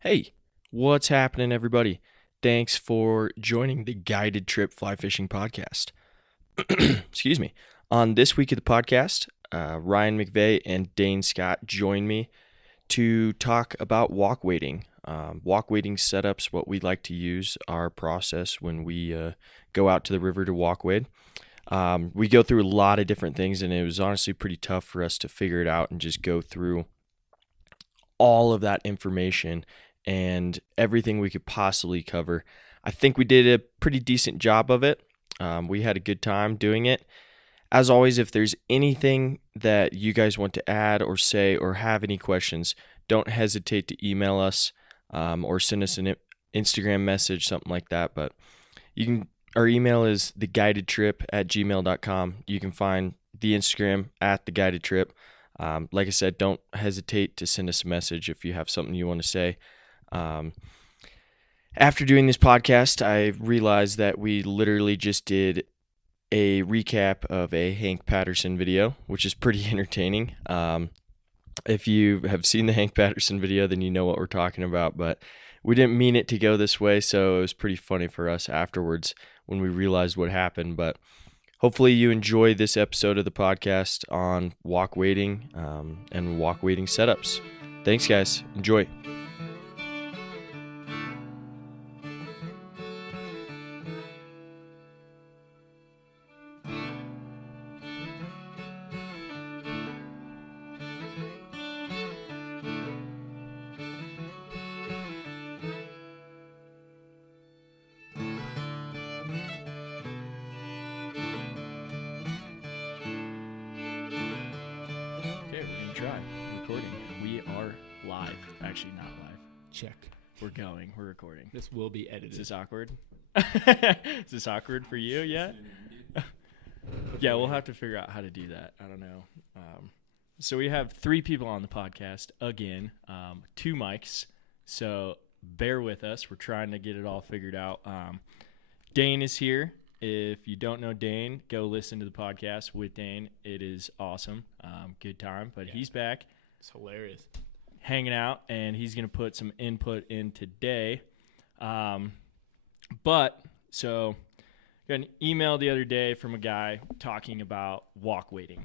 Hey, what's happening, everybody? Thanks for joining the Guided Trip Fly Fishing Podcast. Excuse me. On this week of the podcast, Ryan McVay and Dane Scott join me to talk about walk wading. Walk wading setups, what we like to use, our process when we go out to the river to walk wade. We go through a lot of different things, and it was honestly pretty tough for us to figure it out and just go through all of that information and everything we could possibly cover. I think we did a pretty decent job of it. We had a good time doing it. As always, if there's anything that you guys want to add or say or have any questions, don't hesitate to email us or send us an Instagram message, something like that. But our email is theguidedtrip@gmail.com. You can find the Instagram at theguidedtrip. Like I said, don't hesitate to send us a message if you have something you want to say. After doing this podcast, I realized that we literally just did a recap of a Hank Patterson video, which is pretty entertaining. If you have seen the Hank Patterson video, then you know what we're talking about, but we didn't mean it to go this way, so it was pretty funny for us afterwards when we realized what happened. But hopefully you enjoy this episode of the podcast on walk wading and walk wading setups. Thanks, guys. Enjoy. Actually, not live. Check. We're going. We're recording. This will be edited. Is this awkward? Is this awkward for you yet? Yeah, we'll have to figure out how to do that. I don't know. So we have 3 people on the podcast again, 2 mics. So bear with us. We're trying to get it all figured out. Dane is here. If you don't know Dane, go listen to the podcast with Dane. It is awesome. Good time. But he's back. It's hilarious. Hanging out, and he's going to put some input in today. But so got an email the other day from a guy talking about walk wading,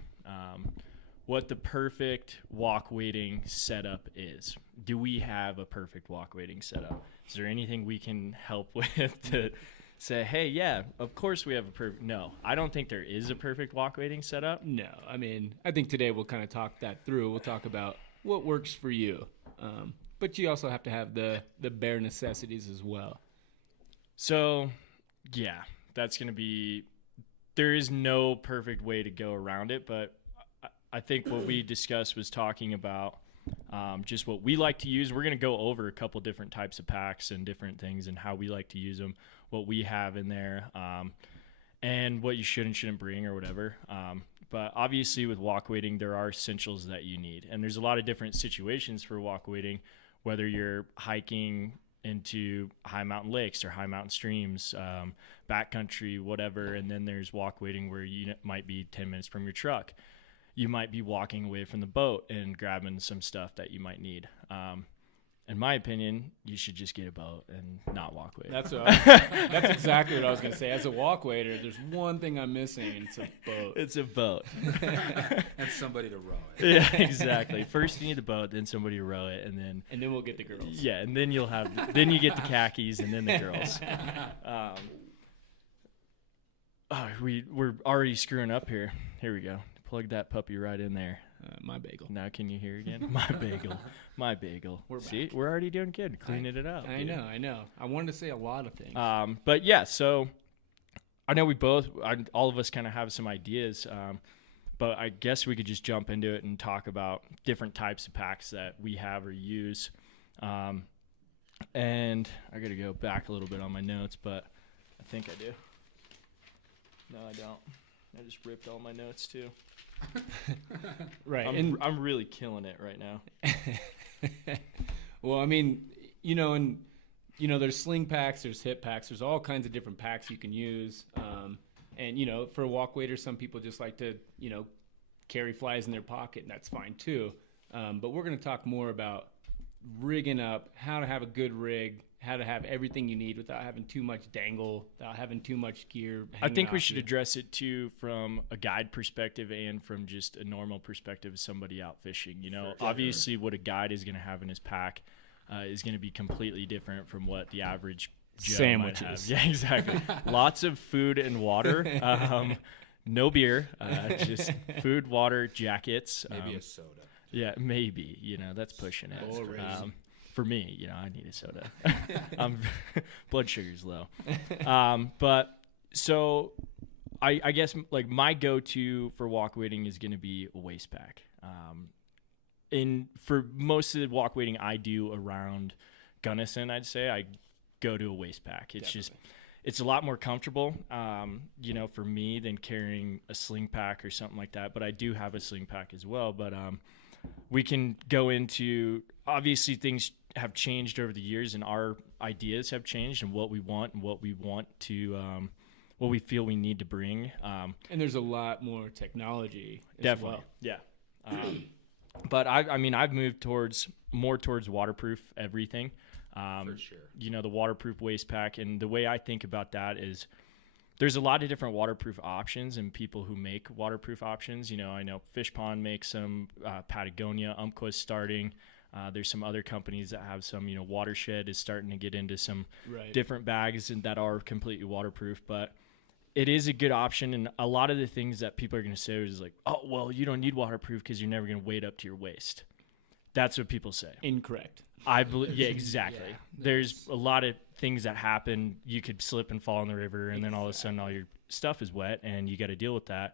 what the perfect walk wading setup is. Do we have a perfect walk wading setup? Is there anything we can help with to say, hey, yeah, of course we have a perfect? No, I don't think there is a perfect walk wading setup. No, I mean, I think today we'll kind of talk that through. We'll talk about what works for you. But you also have to have the bare necessities as well. So, yeah, that's going to be – there is no perfect way to go around it, but I think what we discussed was talking about just what we like to use. We're going to go over a couple different types of packs and different things and how we like to use them, what we have in there, and what you should and shouldn't bring or whatever. But obviously with walk wading, there are essentials that you need. And there's a lot of different situations for walk wading, whether you're hiking into high mountain lakes or high mountain streams, backcountry, whatever. And then there's walk wading where you might be 10 minutes from your truck. You might be walking away from the boat and grabbing some stuff that you might need. In my opinion, you should just get a boat and not walk wade. That's exactly what I was going to say. As a walk wader, there's one thing I'm missing, and it's a boat. It's a boat. And somebody to row it. Yeah, exactly. First you need the boat, then somebody to row it, and then we'll get the girls. Yeah, and then then you get the khakis, and then the girls. We're already screwing up here. Here we go. Plug that puppy right in there. My bagel. Now can you hear again? My bagel. My bagel. See, we're already doing good. Cleaning it up. I know. I wanted to say a lot of things. But yeah, so I know all of us kind of have some ideas, but I guess we could just jump into it and talk about different types of packs that we have or use. And I got to go back a little bit on my notes, but I think I do. No, I don't. I just ripped all my notes too. Right. I'm really killing it right now. Well, I mean, there's sling packs, there's hip packs, there's all kinds of different packs you can use. And, for a walk wader, some people just like to, carry flies in their pocket, and that's fine too. But we're going to talk more about rigging up, how to have a good rig, how to have everything you need without having too much dangle, without having too much gear. I think we should address it too from a guide perspective and from just a normal perspective of somebody out fishing. You know, obviously what a guide is going to have in his pack is going to be completely different from what the average Joe sandwiches. might have. Yeah, exactly. Lots of food and water. No beer, just food, water, jackets. Maybe a soda. Yeah, maybe. You know, that's pushing it. For me, you know, I need a soda. Blood sugar's low. But so I guess like my go-to for walk wading is going to be a waist pack. For most of the walk wading I do around Gunnison, I'd say I go to a waist pack. It's a lot more comfortable, you know, for me than carrying a sling pack or something like that. But I do have a sling pack as well. But we can go into, obviously things have changed over the years and our ideas have changed and what we want to, what we feel we need to bring. And there's a lot more technology as Definitely. well. Yeah. But I mean, I've moved more towards waterproof everything. For sure. You know, the waterproof waist pack. And the way I think about that is there's a lot of different waterproof options and people who make waterproof options. You know, I know Fish Pond makes some, Patagonia, Umpqua's starting. There's some other companies that have some, you know, Watershed is starting to get into some different bags and that are completely waterproof. But it is a good option. And a lot of the things that people are going to say is like, oh, well, you don't need waterproof because you're never going to wade up to your waist. That's what people say. Incorrect. I believe, yeah, exactly. Yeah, there's a lot of things that happen. You could slip and fall in the river, and then all of a sudden all your stuff is wet, and you got to deal with that.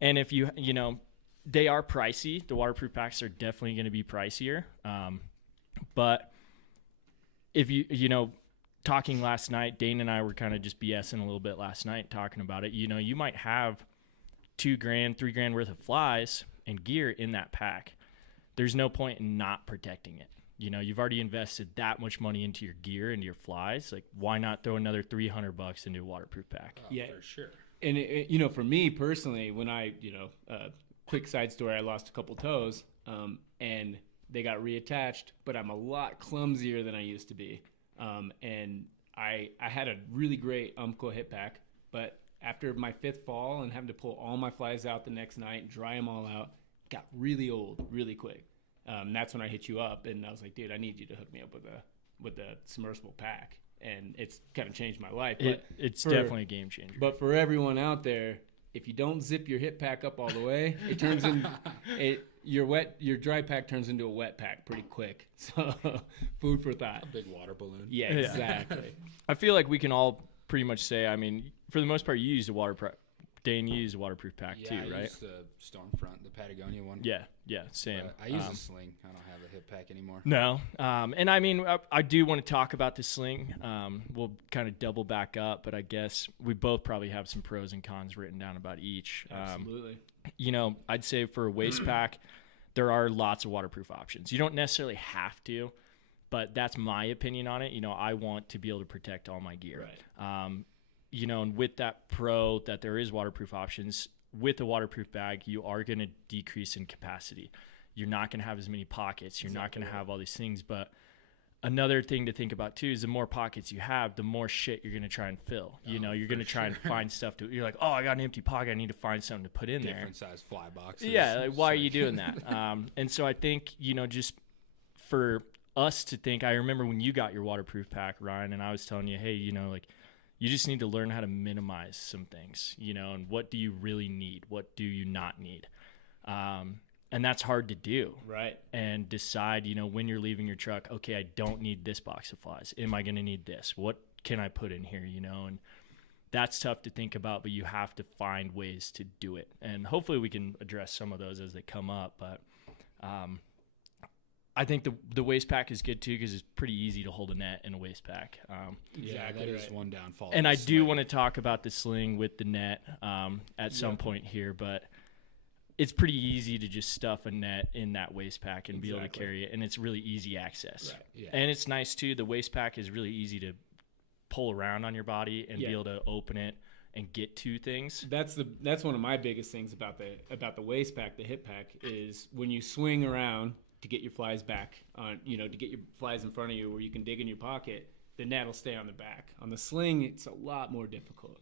And if you know, they are pricey. The waterproof packs are definitely going to be pricier. But if you know, talking last night, Dane and I were kind of just BSing a little bit last night talking about it. You know, you might have $2,000, $3,000 worth of flies and gear in that pack. There's no point in not protecting it. You know, you've already invested that much money into your gear, into your flies. Like, why not throw another $300 into a waterproof pack? Yeah, for sure. And you know, for me personally, when I, you know, quick side story, I lost a couple toes, and they got reattached, but I'm a lot clumsier than I used to be. And I had a really great Umpqua hip pack, but after my 5th fall and having to pull all my flies out the next night and dry them all out, it got really old really quick. That's when I hit you up, and I was like, dude, I need you to hook me up with a submersible pack. And it's kind of changed my life. It's definitely a game changer. But for everyone out there, if you don't zip your hip pack up all the way, it turns your dry pack turns into a wet pack pretty quick. So food for thought. A big water balloon. Yeah, exactly. I feel like we can all pretty much say, I mean, for the most part, you used a waterproof. Dane, you use a waterproof pack too, right? I use the Stormfront, the Patagonia one. Yeah, same. I use a sling. I don't have a hip pack anymore. No, and I mean, I do want to talk about the sling. We'll kind of double back up, but I guess we both probably have some pros and cons written down about each. Absolutely. You know, I'd say for a waist pack, there are lots of waterproof options. You don't necessarily have to, but that's my opinion on it. You know, I want to be able to protect all my gear. Right. You know, and with that pro that there is waterproof options, with a waterproof bag, you are going to decrease in capacity. You're not going to have as many pockets. You're not going to have all these things. But another thing to think about too is the more pockets you have, the more shit you're going to try and fill. You know, you're going to try and find stuff to, you're like, oh, I got an empty pocket. I need to find something to put in there. Different size fly boxes. Yeah. Like, why are you doing that? And so I think, you know, just for us to think, I remember when you got your waterproof pack, Ryan, and I was telling you, hey, you know, like, you just need to learn how to minimize some things, you know, and what do you really need? What do you not need? And that's hard to do. Right. And decide, you know, when you're leaving your truck, okay, I don't need this box of flies. Am I going to need this? What can I put in here, you know? And that's tough to think about, but you have to find ways to do it. And hopefully we can address some of those as they come up. But I think the waist pack is good too because it's pretty easy to hold a net in a waist pack. Exactly. That is one downfall. And I do want to talk about the sling with the net at some point here, but it's pretty easy to just stuff a net in that waist pack and be able to carry it, and it's really easy access. Right. Yeah. And it's nice too. The waist pack is really easy to pull around on your body and be able to open it and get to things. That's one of my biggest things about the waist pack, the hip pack, is when you swing around to get your flies back on, to get your flies in front of you where you can dig in your pocket, the net will stay on the back. On the sling, it's a lot more difficult.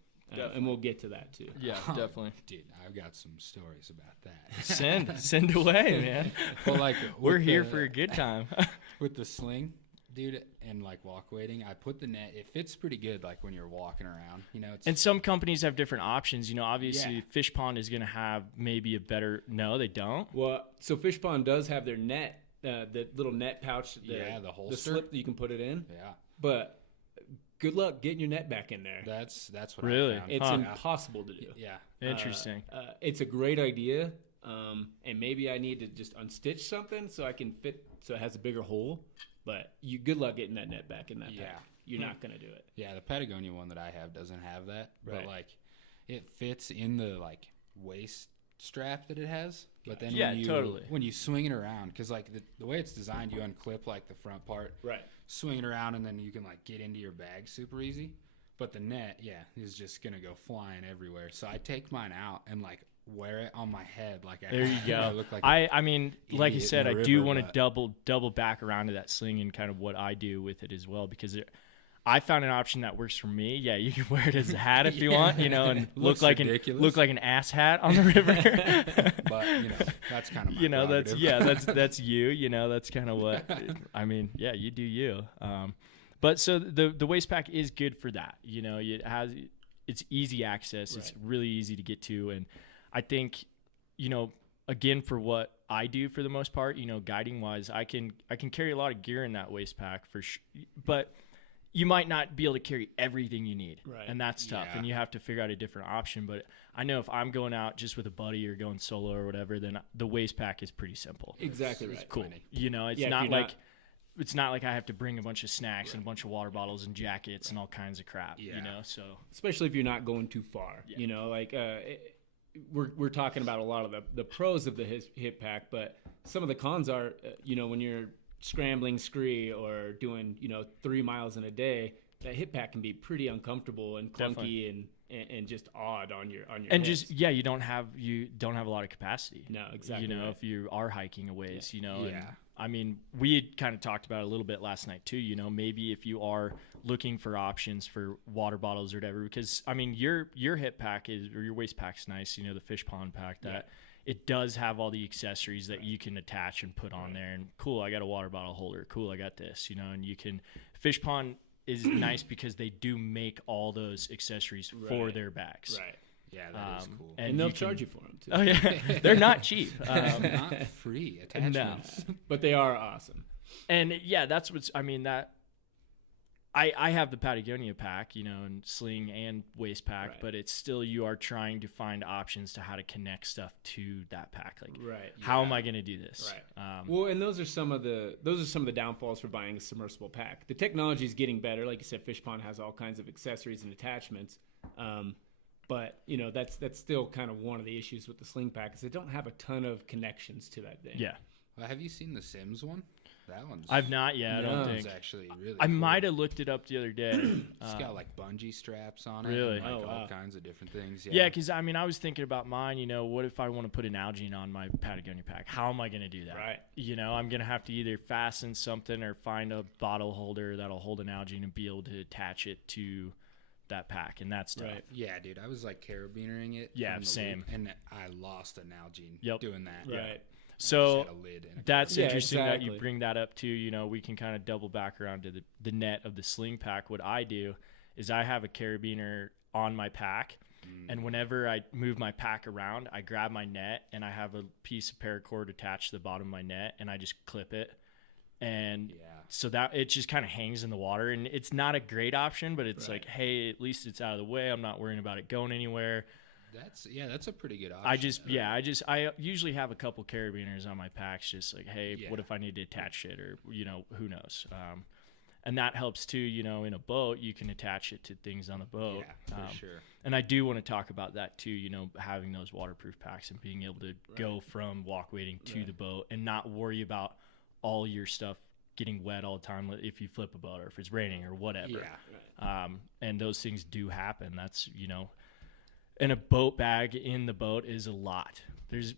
And we'll get to that too. Yeah, definitely. Dude, I've got some stories about that. Send away, man. Well, like We're here for a good time. with the sling, dude, and like walk wading, I put the net. It fits pretty good, like when you're walking around. It's, And some companies have different options. Obviously, Yeah. Fish Pond is going to have maybe a better. No, they don't. Well, so Fish Pond does have their net, the little net pouch, the holster. the slip that you can put it in. yeah, But good luck getting your net back in there. that's what Really? I found. It's Huh. impossible to do. Yeah. Interesting. It's a great idea, and maybe I need to just unstitch something so I can fit, so it has a bigger hole. But good luck getting that net back in that Yeah. pack. You're not gonna do it. Yeah, the Patagonia one that I have doesn't have that, Right. but like it fits in the like waist strap that it has. But then Yeah, totally. when you swing it around, because like the way it's designed, you unclip like the front part, Right. swing it around, and then you can like get into your bag super easy. But the net, is just gonna go flying everywhere. So I take mine out and like wear it on my head, like There you go. I look like I mean, like you idiot said, in I the do river, want to but- double back around to that sling and kind of what I do with it as well, because I found an option that works for me. Yeah, you can wear it as a hat if you want, and look Looks like ridiculous. an ass hat on the river. but that's kind of my prerogative. that's you. That's kind of what I mean. Yeah, you do you. But so the waist pack is good for that. It's easy access. It's really easy to get to, and I think again, for what I do for the most part, guiding wise, I can carry a lot of gear in that waist pack for sure, but you might not be able to carry everything you need. Right. And that's tough. Yeah. And you have to figure out a different option. But I know if I'm going out just with a buddy or going solo or whatever, then the waist pack is pretty simple. Exactly It's right. Cool. plenty. It's Yeah, if not you're like not- it's not like I have to bring a bunch of snacks and a bunch of water bottles and jackets and all kinds of crap. Yeah. So Especially if you're not going too far. Yeah. We're talking about a lot of the pros of the hip pack, but some of the cons are, when you're scrambling scree or doing 3 miles in a day, that hip pack can be pretty uncomfortable and clunky and just odd on your and hips. just you don't have a lot of capacity. No, exactly right. If you are hiking a ways, and Yeah. I mean, we had kind of talked about it a little bit last night too, maybe if you are looking for options for water bottles or whatever, because I mean, your hip pack or your waist pack's nice, the Fish Pond pack that it does have all the accessories that you can attach and put on there, and cool, I got a water bottle holder, cool, I got this, and you can, Fish Pond is nice because they do make all those accessories for their bags. Right. Yeah, that is cool. And they'll charge you for them too. Oh yeah, they're not cheap. Not free attachments. But they are awesome. And yeah, that's what's. I mean that. I have the Patagonia pack, and sling and waist pack, Right. but it's still you are trying to find options to how to connect stuff to that pack. Like, Right. how am I going to do this? Right. Well, and those are some of the downfalls for buying a submersible pack. The technology is getting better. Like you said, Fish Pond has all kinds of accessories and attachments. But that's still kind of one of the issues with the sling pack is they don't have a ton of connections to that thing. Yeah. Well, have you seen the Sims one? That one's. I've not yet. I No. don't That think. one's actually really. I cool. might have looked it up the other day. It's got like bungee straps on it. Really? And, like, Oh, wow. all kinds of different things. Yeah, because I mean, I was thinking about mine. What if I want to put an Algene on my Patagonia pack? How am I going to do that? Right. I'm going to have to either fasten something or find a bottle holder that'll hold an Algene and be able to attach it to that pack, and that's tough. Right. Yeah, dude, I was like carabinering it. Yeah, from the same. loop, and I lost an Algene Yep. doing that. Right. So I just had a lid and a that's Yeah, interesting that exactly. you bring that up too. We can kind of double back around to the net of the sling pack. What I do is I have a carabiner on my pack, and whenever I move my pack around, I grab my net and I have a piece of paracord attached to the bottom of my net, and I just clip it. And Yeah. so that it just kind of hangs in the water, and it's not a great option, but it's like, hey, at least it's out of the way. I'm not worrying about it going anywhere. That's a pretty good option. I usually have a couple carabiners on my packs, just like, hey, Yeah. what if I need to attach it, or who knows? And that helps too. In a boat, you can attach it to things on the boat. Yeah, for sure. And I do want to talk about that too. Having those waterproof packs and being able to go from walk wading to the boat and not worry about all your stuff getting wet all the time if you flip a boat or if it's raining or whatever. Yeah. And those things do happen. That's and a boat bag in the boat is a lot. there's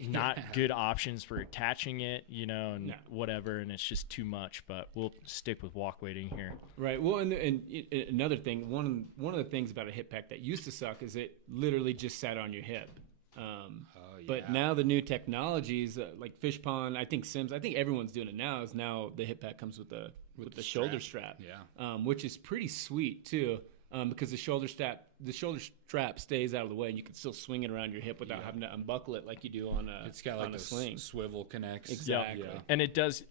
not good options for attaching it, and whatever, and it's just too much. But we'll stick with walk weighting here. Right. Well, and another thing, one of the things about a hip pack that used to suck is it literally just sat on your hip. But now the new technologies like Fish Pond, I think everyone's doing it now. Is now the hip pack comes with the shoulder strap, which is pretty sweet too, because the shoulder strap stays out of the way, and you can still swing it around your hip without having to unbuckle it like you do on a. It's got like a sling. Swivel connects. Exactly, and it does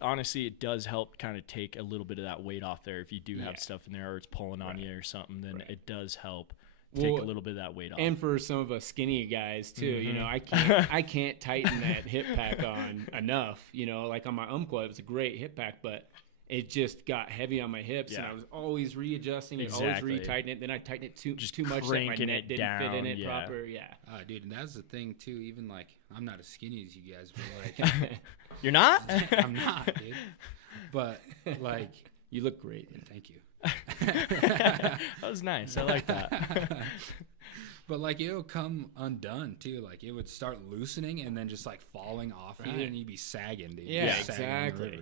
help kind of take a little bit of that weight off there if you do have stuff in there or it's pulling on you or something. Then it does help. Take a little bit of that weight off. And for some of us skinny guys too, I can't tighten that hip pack on enough. Like on my Umpqua, it was a great hip pack, but it just got heavy on my hips, and I was always readjusting it, always retightening it. Then I tightened it too much, like my neck didn't fit in it proper. Yeah. Dude, and that's the thing too. Even like I'm not as skinny as you guys, but like you're not. I'm not, dude. But like you look great. Thank you. That was nice. I like that. But like it'll come undone too. Like it would start loosening and then just like falling off you, and you'd be sagging, dude. Yeah,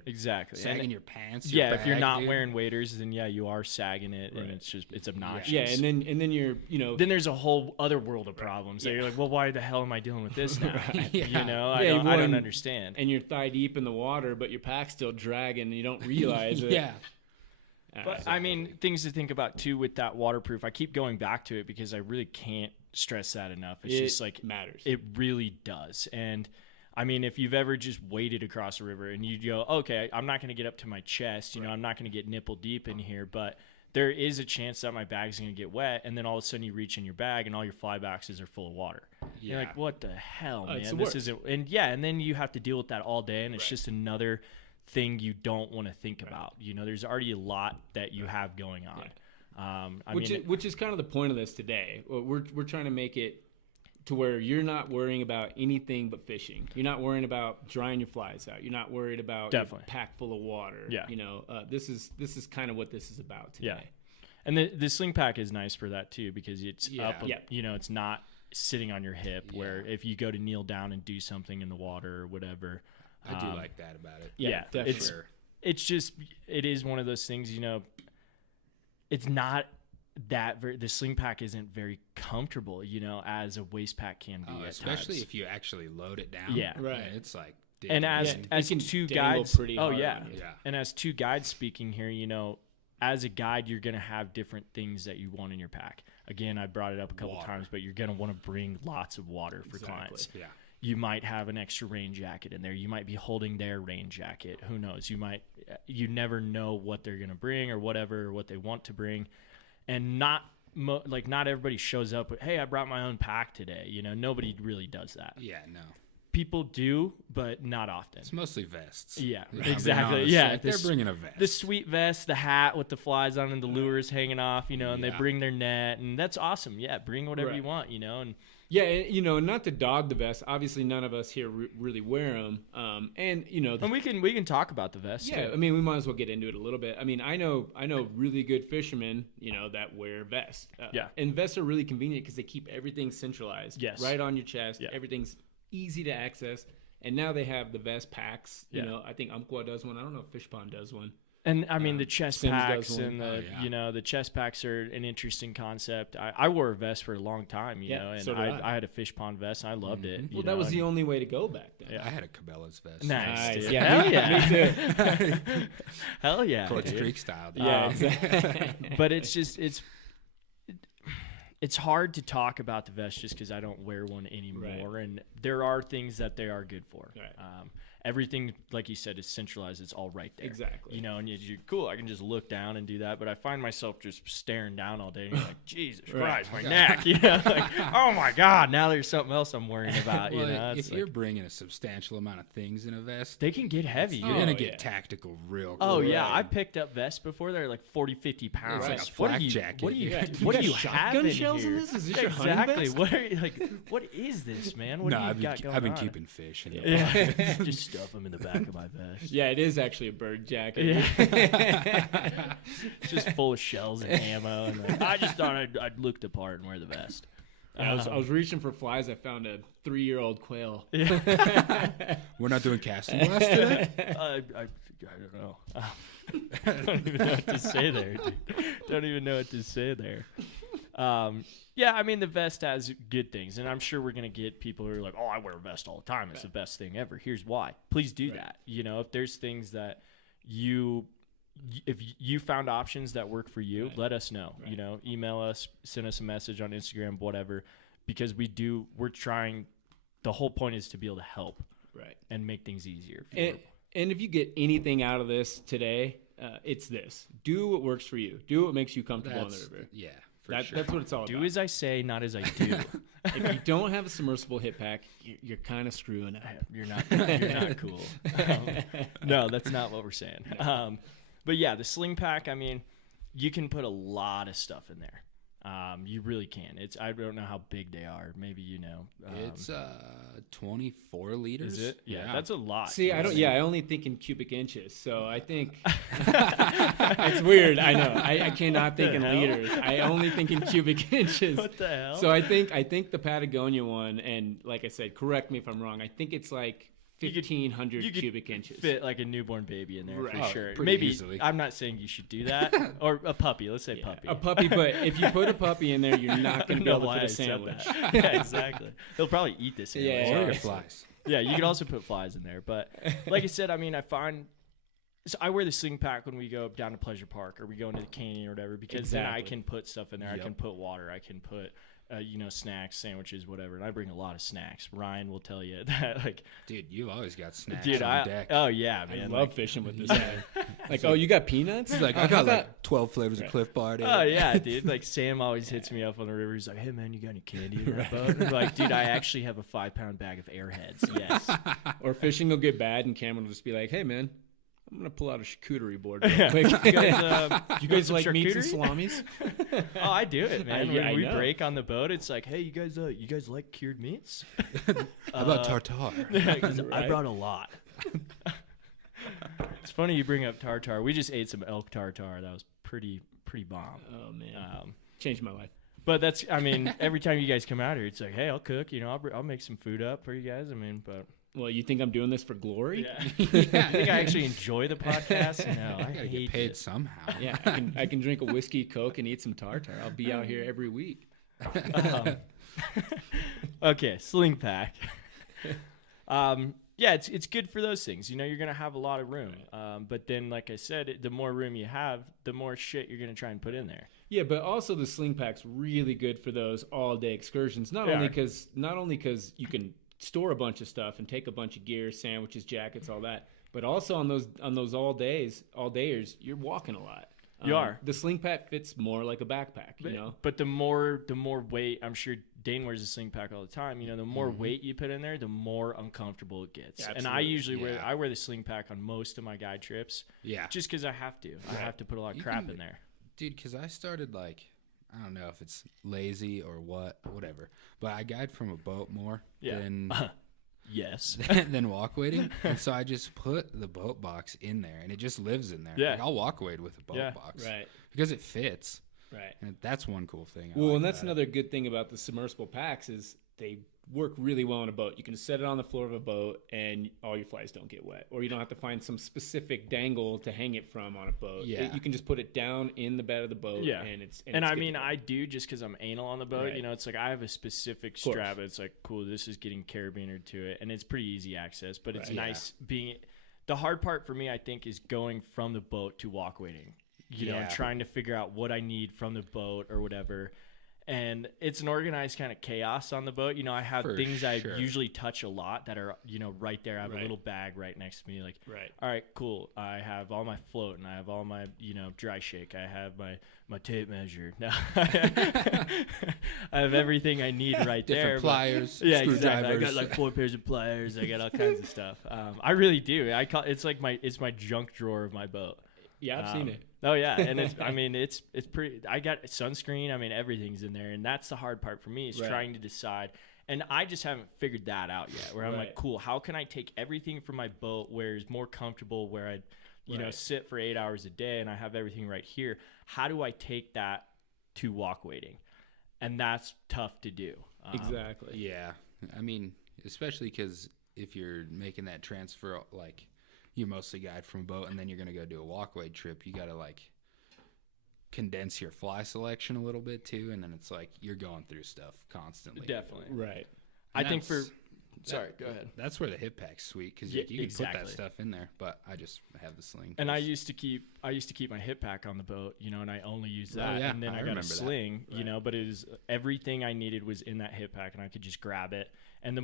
exactly. Sagging your pants. If you're not wearing waders, then you are sagging it, and it's obnoxious. Yeah, and then you're then there's a whole other world of problems. So you're like, well, why the hell am I dealing with this now? I don't understand. And you're thigh deep in the water, but your pack's still dragging, and you don't realize it. But I mean, things to think about too with that waterproof. I keep going back to it because I really can't stress that enough. It's just like matters. It really does. And I mean, if you've ever just waded across a river and you go, okay, I'm not going to get up to my chest, I'm not going to get nipple deep in here, but there is a chance that my bag's going to get wet, and then all of a sudden you reach in your bag and all your fly boxes are full of water. You're like, what the hell, man? This isn't. And then you have to deal with that all day, and it's just another thing you don't want to think about. There's already a lot that you have going on. Which is kind of the point of this today. We're trying to make it to where you're not worrying about anything but fishing. You're not worrying about drying your flies out. You're not worried about your pack full of water. Yeah. This is kind of what this is about today. Yeah. And the sling pack is nice for that too, because it's up. It's not sitting on your hip where if you go to kneel down and do something in the water or whatever. I do like that about it. Yeah, definitely. It's just, it is one of those things, it's not that the sling pack isn't very comfortable, as a waist pack can be. Especially if you actually load it down. Yeah. Right. It's like, and as two guides, and as two guides speaking here, as a guide, you're going to have different things that you want in your pack. Again, I brought it up a couple times, but you're going to want to bring lots of water for clients. Yeah. You might have an extra rain jacket in there. You might be holding their rain jacket. Who knows? You never know what they're going to bring or whatever, or what they want to bring. And not everybody shows up with, hey, I brought my own pack today. Nobody really does that. Yeah, no. People do, but not often. It's mostly vests. Yeah, exactly. Yeah, they're bringing a vest. The sweet vest, the hat with the flies on and the lures hanging off, and they bring their net, and that's awesome. Yeah, bring whatever you want, and not to dog the vest. Obviously, none of us here really wear them, and we can talk about the vest. Yeah, too. I mean, we might as well get into it a little bit. I mean, I know really good fishermen, that wear vests. And vests are really convenient because they keep everything centralized. Yes. Right on your chest. Yeah. Everything's easy to access. And now they have the vest packs. I think Umpqua does one. I don't know if Fish Pond does one. And I mean, the chest Sims packs does one. and the chest packs are an interesting concept. I wore a vest for a long time, and so did I had a Fish Pond vest. And I loved it. Well, that was the only way to go back then. Yeah. I had a Cabela's vest. Nice. Dude. Yeah. Hell yeah. Me too. Hell yeah. Torch Creek style. Dude. Yeah, exactly. But it's hard to talk about the vest just because I don't wear one anymore. Right. And there are things that they are good for. Right. Everything, like you said, is centralized. It's all right there. Exactly. And you're cool. I can just look down and do that. But I find myself just staring down all day. And you're like, Jesus Christ, my neck. Like, oh my God, now there's something else I'm worrying about. Well, if you're bringing a substantial amount of things in a vest, they can get heavy. You're going to get tactical real quick. Oh, yeah. I picked up vests before. They're like 40, 50 pounds. It's like a flak jacket. What do you have shotgun in shells here? in this? Is this your hunting Exactly. vest? What is this, man? What do you got going on? I've been keeping fish in Just stuff them in the back of my vest. Yeah, it is actually a bird jacket. It's just full of shells and ammo. And I just thought I'd look the part and wear the vest. Yeah, I was reaching for flies. I found a 3-year-old quail. We're not doing casting blast today? I don't know. I don't even know what to say there, dude. Don't even know what to say there. Yeah, I mean, the vest has good things, and I'm sure we're going to get people who are like, oh, I wear a vest all the time. It's the best thing ever. Here's why. Please do that. You know, if there's things that if you found options that work for you, let us know. You know, email us, send us a message on Instagram, whatever, because we're trying. The whole point is to be able to help and make things easier. And if you get anything out of this today, it's this. Do what works for you. Do what makes you comfortable on the river. Yeah, That's what it's all about. Do as I say, not as I do. If you don't have a submersible hip pack, you're kind of screwing up. You're not cool. No, that's not what we're saying. But yeah, the sling pack, I mean, you can put a lot of stuff in there. You really can. I don't know how big they are. Maybe you know. It's 24 liters. Is it? Yeah, that's a lot. See, I only think in cubic inches. So I think it's weird. I know. I cannot think in liters. I only think in cubic inches. What the hell? So I think the Patagonia one, and like I said, correct me if I'm wrong. I think it's like 1,500 cubic inches. Fit like a newborn baby in there for sure. Pretty Maybe easily. I'm not saying you should do that, or a puppy. Let's say puppy. A puppy, but if you put a puppy in there, you're not going to be able to fit a sandwich. Yeah, exactly. They'll probably eat this sandwich. Yeah, Or your flies. Yeah, you could also put flies in there. But like I said, I mean, so I wear the sling pack when we go down to Pleasure Park or we go into the canyon or whatever, because then I can put stuff in there. I can put water. I can put snacks, sandwiches, whatever. And I bring a lot of snacks. Ryan will tell you that, like, Dude, you've always got snacks on deck. Oh yeah, man. I love fishing with this guy. Like, oh, you got peanuts? He's like, I got like 12 flavors of Cliff Bar. Dude. Oh yeah, dude. Like Sam always hits me up on the river. He's like, hey man, you got any candy in your boat? And I'm like, dude, I actually have a 5-pound bag of Airheads. Yes. Or fishing will get bad, and Cameron will just be like, hey man, I'm gonna pull out a charcuterie board real quick. You guys like meats and salamis? Oh, I do it, man. When we know. break on the boat, it's like, hey, you guys like cured meats? How about tartar? Yeah, 'cause I brought a lot. It's funny you bring up tartar. We just ate some elk tartar. That was pretty bomb. Oh man, changed my life. But that's, I mean, every time you guys come out here, it's like, hey, I'll cook. You know, I'll make some food up for you guys. I mean, but. Well, you think I'm doing this for glory? Yeah. You think I actually enjoy the podcast? No, I gotta hate get paid it. somehow. Yeah, I can drink a whiskey, Coke, and eat some tartar. I'll be out here every week. Okay, sling pack. Yeah, it's good for those things. You know, you're gonna have a lot of room. But then, like I said, the more room you have, the more shit you're gonna try and put in there. Yeah, but also the sling pack's really good for those all-day excursions. Not only because you can store a bunch of stuff and take a bunch of gear, sandwiches, jackets, all that, but also on those all-dayers, you're walking a lot. You are. The sling pack fits more like a backpack, you know. But the more weight, I'm sure Dane wears a sling pack all the time. You know, the more weight you put in there, the more uncomfortable it gets. Absolutely. And I usually wear the sling pack on most of my guide trips. Yeah. Just because I have to. I have to put a lot of crap in there. Dude, because I started like, I don't know if it's lazy or whatever, but I guide from a boat more than yes than walk wading, and so I just put the boat box in there, and it just lives in there. Yeah, like, I'll walk wade with a boat box, right? Because it fits, right? And that's one cool thing. Well, and that's another good thing about the submersible packs is they work really well on a boat. You can set it on the floor of a boat and all your flies don't get wet, or you don't have to find some specific dangle to hang it from on a boat. You can just put it down in the bed of the boat. And I mean, I do just because I'm anal on the boat. Right. You know, it's like I have a specific strap. It's like, cool, this is getting carabiner to it, and it's pretty easy access, but it's nice being. The hard part for me, I think, is going from the boat to walk wading. You know, and trying to figure out what I need from the boat or whatever. And it's an organized kind of chaos on the boat. You know, I have things I usually touch a lot that are, you know, right there. I have a little bag right next to me. Like, all right, cool. I have all my float and I have all my, you know, dry shake. I have my tape measure. No, I have everything I need right there. Different pliers, yeah, screwdrivers. Exactly. I got like 4 pairs of pliers. I got all kinds of stuff. I really do. It's like my junk drawer of my boat. Yeah, I've seen it. Oh yeah, and it's pretty. I got sunscreen. I mean, everything's in there, and that's the hard part for me is trying to decide. And I just haven't figured that out yet. Where I'm like, cool, how can I take everything from my boat where it's more comfortable, where I, you know, sit for 8 hours a day, and I have everything right here. How do I take that to walk wading? and that's tough to do. Exactly. Yeah. I mean, especially because if you're making that transfer, like you mostly guide from a boat and then you're going to go do a walkway trip, you got to like condense your fly selection a little bit too. And then it's like you're going through stuff constantly. Definitely. Right. I think sorry, go ahead. That's where the hip pack's sweet because Yeah, you can put that exactly. stuff in there. But I just have the sling. And I used to keep my hip pack on the boat, you know, and I only used that. yeah, And then I I got a remember that. sling, you know, but it was everything I needed was in that hip pack, and I could just grab it. And the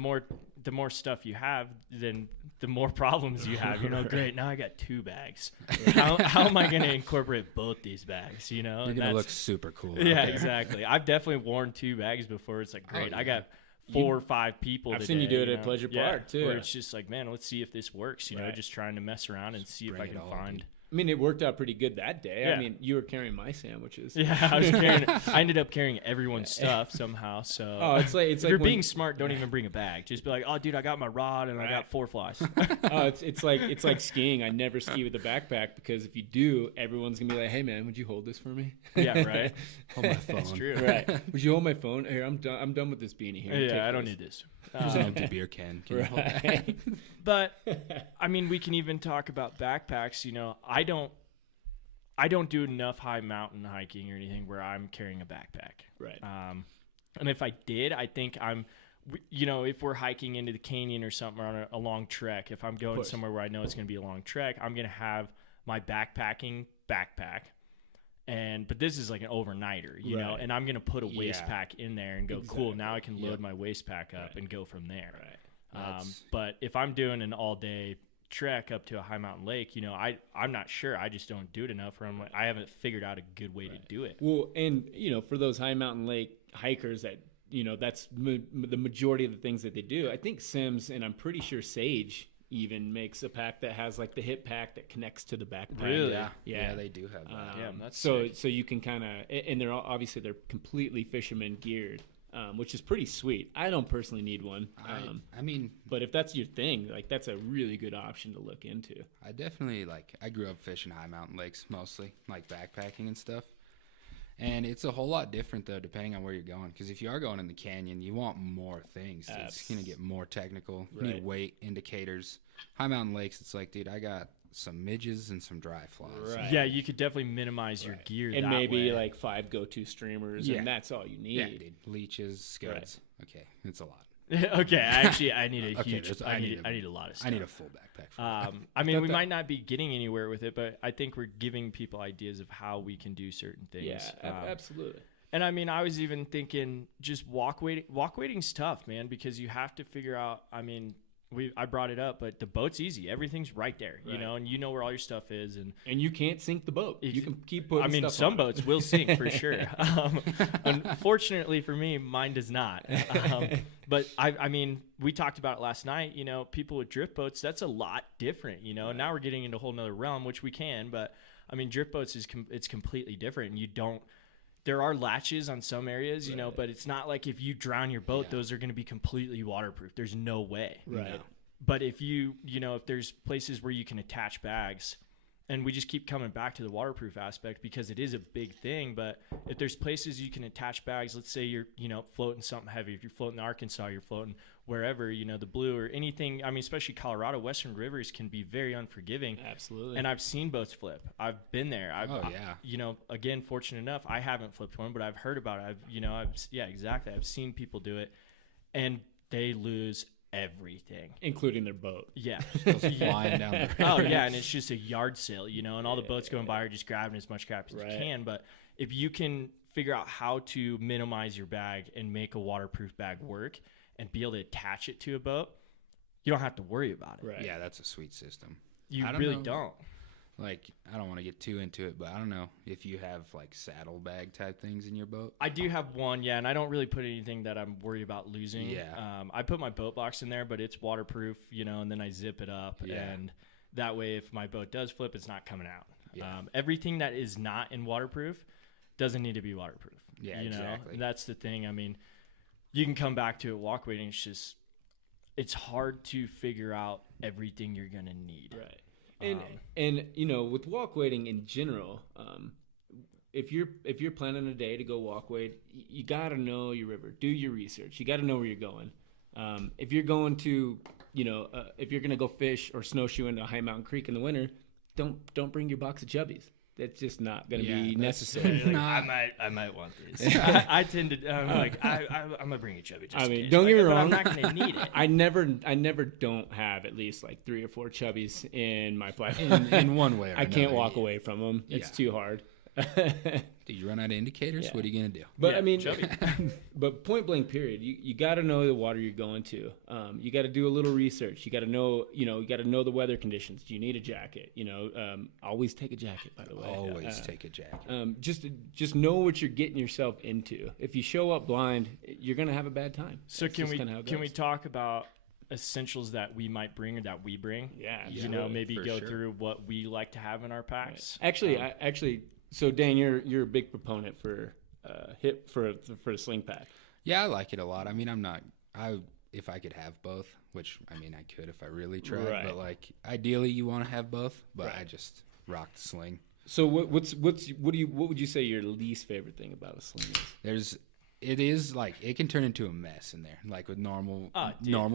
more stuff you have, then the more problems you have. You know, great, now I got 2 bags. How am I going to incorporate both these bags? You know, You're and going to that's- look super cool. out yeah, there. exactly. I've definitely worn 2 bags before. It's like great. I yeah. got 4 or 5 people. I've today, seen you do it know? at Pleasure Yeah, Park, too. Where it's just like, man, let's see if this works. You know, Right. just trying to mess around and see if bring I it can all, find. dude. I mean, it worked out pretty good that day. Yeah. I mean, you were carrying my sandwiches. Yeah, I was carrying. I ended up carrying everyone's stuff somehow. So Oh, it's like if you're being smart, don't even bring a bag. Just be like, oh, dude, I got my rod and I got 4 flies. it's like skiing. I never ski with a backpack because if you do, everyone's gonna be like, "Hey, man, would you hold this for me?" Yeah, right. Hold my phone. That's true. Right. Would you hold my phone? Here, I'm done. I'm done with this beanie here. Take Yeah, I don't this. need this. There's an empty beer can. Can you hold that? Right. But I mean, we can even talk about backpacks. You know, I don't do enough high mountain hiking or anything where I'm carrying a backpack. Right. And if I did, I think you know, if we're hiking into the canyon or something or on a long trek, if I'm going course. somewhere where I know it's going to be a long trek, I'm going to have my backpacking backpack. But this is like an overnighter, you know, Right. and I'm going to put a waist Yeah. pack in there and go, cool, now I Exactly. can load Yep. my waist pack up Right. and go from there. Right. But if I'm doing an all day trek up to a high mountain lake, you know, I'm not sure. I just don't do it enough, or I haven't figured out a good way to do it. Well, and you know, for those high mountain lake hikers that you know, that's the majority of the things that they do. I think Sims and I'm pretty sure Sage even makes a pack that has like the hip pack that connects to the backpack. Really? Yeah. Yeah. They do have that. Damn, that's so sick. so you can kind of, and they're obviously they're completely fisherman geared, which is pretty sweet. I don't personally need one, I mean, but if that's your thing, like that's a really good option to look into. I definitely I grew up fishing high mountain lakes mostly, like backpacking and stuff. And it's a whole lot different though, depending on where you're going. Because if you are going in the canyon, you want more things. It's gonna get more technical. You Right. need weight indicators. High mountain lakes, it's like, dude, I got some midges and some dry flies. Right. Yeah, you could definitely minimize your gear And that maybe way. like 5 go-to streamers, Yeah. and that's all you need. Yeah, dude. Leeches, scuds. Okay, it's a lot. Okay, actually, I need a Okay, huge. there's- I I need need a lot of stuff. I need a full backpack for that. I mean, thought we that- might not be getting anywhere with it, but I think we're giving people ideas of how we can do certain things. Yeah, absolutely. And I mean, I was even thinking just walk waiting's tough, man, because you have to figure out. I mean, I brought it up, but the boat's easy. Everything's right there, you Right. know, and you know where all your stuff is. And You can't sink the boat. If- You can keep putting. I mean, stuff some on it. boats will sink for sure. Unfortunately for me, mine does not. But I mean, we talked about it last night. You know, people with drift boats, that's a lot different. You know, and now we're getting into a whole nother realm, which we can. But I mean, drift boats it's completely different. And you don't. There are latches on some areas, you know, but it's not like if you drown your boat, those are going to be completely waterproof. There's no way. Right. But if you know, if there's places where you can attach bags, and we just keep coming back to the waterproof aspect because it is a big thing. But if there's places you can attach bags, let's say you're, you know, floating something heavy. If you're floating in Arkansas, you're floating wherever, you know, the blue or anything. I mean, especially Colorado, Western rivers can be very unforgiving. Absolutely. And I've seen boats flip. I've been there. Oh, yeah. You know, again, fortunate enough, I haven't flipped one, but I've heard about it. Yeah, exactly. I've seen people do it, and they lose everything. including their boat. Yeah. Goes flying down the river. Oh yeah, and it's just a yard sale, you know, and all the boats going by are just grabbing as much crap as Right. you can. But if you can figure out how to minimize your bag and make a waterproof bag work and be able to attach it to a boat, you don't have to worry about it. Right. Yeah, that's a sweet system. You I don't really know. don't. Like, I don't want to get too into it, but I don't know if you have like saddlebag type things in your boat. I do have one, yeah, and I don't really put anything that I'm worried about losing. Yeah. I put my boat box in there, but it's waterproof, you know, and then I zip it up, Yeah. and that way, if my boat does flip, it's not coming out. Yeah. Everything that is not in waterproof doesn't need to be waterproof. Yeah, you know? exactly. And that's the thing. I mean, you can come back to it walk weighting. It's hard to figure out everything you're gonna need. Right. And you know, with walk weighting in general, if you're planning a day to go walk wade, you got to know your river. Do your research. You got to know where you're going. If you're going to, if you're going to go fish or snowshoe into a high mountain creek in the winter, don't bring your box of chubbies. That's just not going to be necessary. I might want these. I tend to. I'm gonna bring a chubby. Just I mean, in case. don't get me wrong. I'm not gonna need it. I never don't have at least like 3 or 4 chubbies in my fly. in one way or I can't another, walk away from them. It's too hard. Do you run out of indicators? Yeah. What are you gonna do? But Yeah, I mean, chubby. but point blank period, you got to know the water you're going to. You got to do a little research. You got to know, you got to know the weather conditions. Do you need a jacket? Always take a jacket, by the way. Always take a jacket. Just know what you're getting yourself into. If you show up blind, you're gonna have a bad time. So That's just kinda how it can we goes. talk about essentials that we might bring or that we bring? Yeah, Maybe for go sure. through what we like to have in our packs. Actually, so Dan, you're a big proponent for for the sling pack. Yeah, I like it a lot. I mean, if I could have both, which I mean I could if I really tried, Right. but like ideally you want to have both, but Right. I just rock the sling. So what would you say your least favorite thing about a sling is? It is like it can turn into a mess in there, like with normal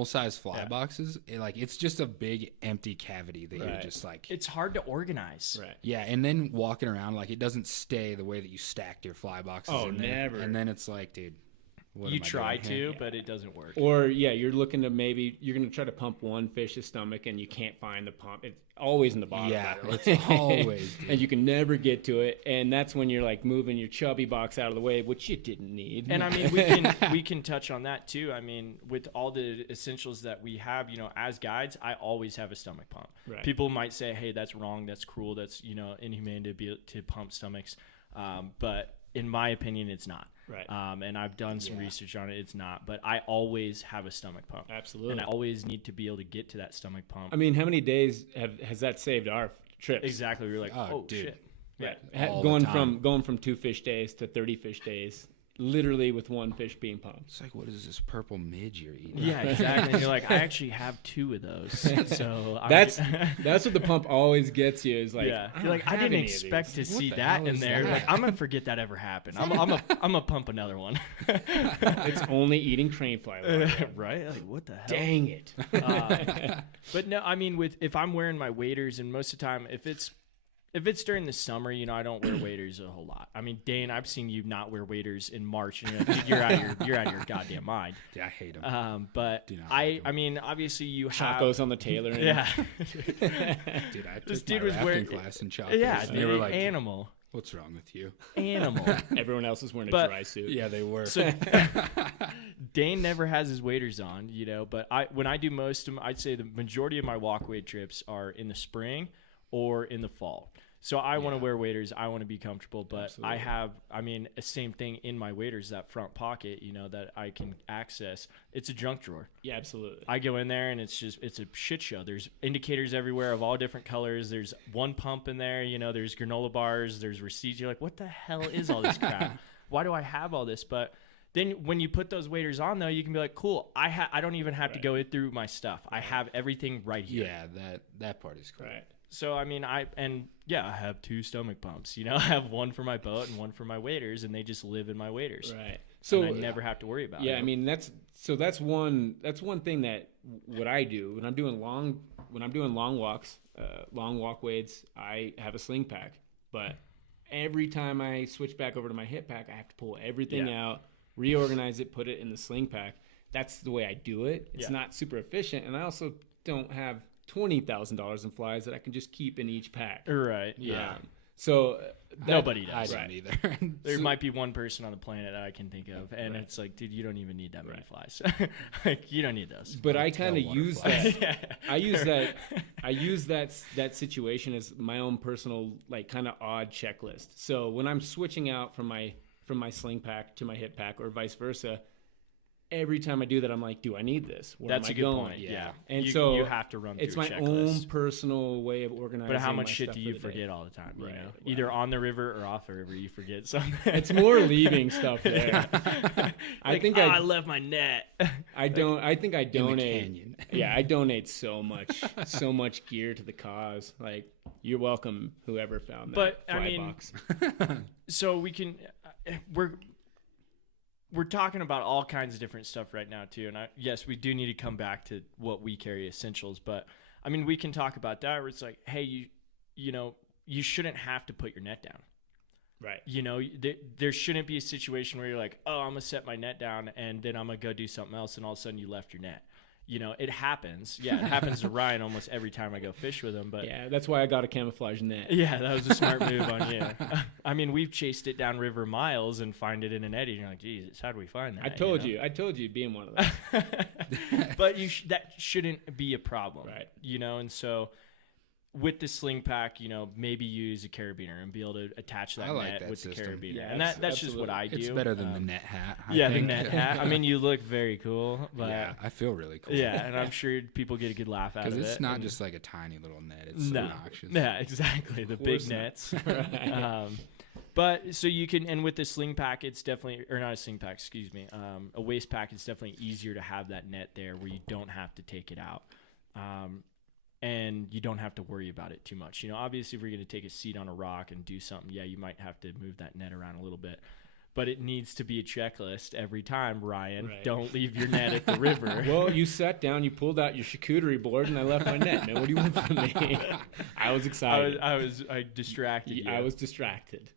size fly Yeah. boxes. It's just a big empty cavity that you're Right. just like It's hard to organize. Right. yeah, and then walking around like it doesn't stay the way that you stacked your fly boxes. Oh, in there. never. And then it's like, dude, what You am I try doing here? to, but it doesn't work. Or you're looking to you're gonna try to pump one fish's stomach and you can't find the pump. It's always in the bottom. Yeah, by the way. it's always, dude. and you can never get to it. And that's when you're like moving your chubby box out of the way, which you didn't need. And I mean, we can touch on that too. I mean, with all the essentials that we have, as guides, I always have a stomach pump. Right. People might say, "Hey, that's wrong. That's cruel. That's inhumane to pump stomachs." But in my opinion, it's not. Right. And I've done some research on it. It's not. But I always have a stomach pump. Absolutely. And I always need to be able to get to that stomach pump. I mean, how many days has that saved our trips? Exactly. We were like, Oh, oh dude. shit. Right. All the time. Going from 2 fish days to 30 fish days, literally with 1 fish being pumped. It's like, what is this purple midge you're eating? Yeah, exactly. And you're like, I actually have 2 of those. So That's what the pump always gets you. Is like, yeah. I You're like, I don't have didn't any of expect these. to What see the that hell in is there. that? Like, I'm gonna forget that ever happened. I'm gonna pump another one. It's only eating crane fly water. Right? Like, what the hell? Dang it. But no, I mean, if I'm wearing my waders, and most of the time, if it's during the summer, I don't wear waders a whole lot. I mean, Dane, I've seen you not wear waders in March, and you're like, dude, you're out of your goddamn mind. Yeah, I hate them. But Do not like 'em. I mean, obviously you have Chacos on the tailor. And yeah, Dude, I This took dude my was rafting wearing class in Chocos, yeah, and dude, they were like, animal. "What's wrong with you?" Everyone else is wearing a But- dry suit. Yeah, they were. So Dane never has his waders on, but when I do most of them, I'd say the majority of my walk wade trips are in the spring or in the fall. So I want to wear waders. I want to be comfortable, but Absolutely. I have, the same thing in my waders, that front pocket, that I can access. It's a junk drawer. Yeah, absolutely. I go in there and it's a shit show. There's indicators everywhere of all different colors. There's one pump in there, there's granola bars, there's receipts. You're like, what the hell is all this crap? Why do I have all this? But then when you put those waders on, though, you can be like, cool, I don't even have to go through my stuff. I have everything right here. Yeah, that part is cool. Right. So, I mean, I have 2 stomach pumps. I have one for my boat and one for my waders, and they just live in my waders. Right. So I never have to worry about it. Yeah, I mean that's one thing that what I do when I'm doing long walks, long walk wades, I have a sling pack. But every time I switch back over to my hip pack, I have to pull everything out, reorganize it, put it in the sling pack. That's the way I do it. It's not super efficient, and I also don't have $20,000 in flies that I can just keep in each pack. Right. Yeah. So Nobody I does. don't Right. either. There might be one person on the planet that I can think of, and it's like, dude, you don't even need that many flies. Like, you don't need those. But I kind of tail use waterflies. that. I use that situation as my own personal, like, kind of odd checklist. So when I'm switching out from my sling pack to my hip pack or vice versa, every time I do that, I'm like, do I need this? Where That's am a I good going? point. Yeah. And you, so you have to run through It's my a own checklist. personal way of organizing. But how my much shit stuff do for you the day. forget all the time? Right, Either on the river or off the river, you forget something. It's more leaving stuff there. I left my net. I think I In the donate. canyon. Yeah, I donate so much gear to the cause. Like, You're welcome, whoever found that But fly I mean, box. so we can we're talking about all kinds of different stuff right now too, and yes, we do need to come back to what we carry essentials, but I mean, we can talk about that where it's like, hey, you know, you shouldn't have to put your net down. Right. You know, there shouldn't be a situation where you're like, oh, I'm going to set my net down and then I'm going to go do something else, and all of a sudden you left your net. You know, it happens. Yeah, it happens to Ryan almost every time I go fish with him. But yeah, that's why I got a camouflage net. Yeah, that was a smart move on you. I mean, we've chased it down river miles and find it in an eddy. And you're like, Jesus, how do we find that? I told you being one of those. But that shouldn't be a problem. Right. You know, and so with the sling pack, you know, maybe use a carabiner and be able to attach that like net that with system. the carabiner. Yeah, and that's just what I do. It's better than the net hat. I the think. net hat. I mean, you look very cool. But Yeah, I feel really cool. yeah, and I'm sure people get a good laugh out of it. Because it's not and just like a tiny little net. It's no, obnoxious. yeah, exactly. The big course nets. Right. But so you can, and with the sling pack, it's definitely, or not a sling pack, excuse me, a waist pack, it's definitely easier to have that net there where you don't have to take it out. And you don't have to worry about it too much. You know, obviously, if you're going to take a seat on a rock and do something, yeah, you might have to move that net around a little bit. But it needs to be a checklist every time, Ryan. Right. Don't leave your net at the river. Well, you sat down, you pulled out your charcuterie board, and I left my net. Man, what do you want from me? I was excited. I distracted you. I was distracted.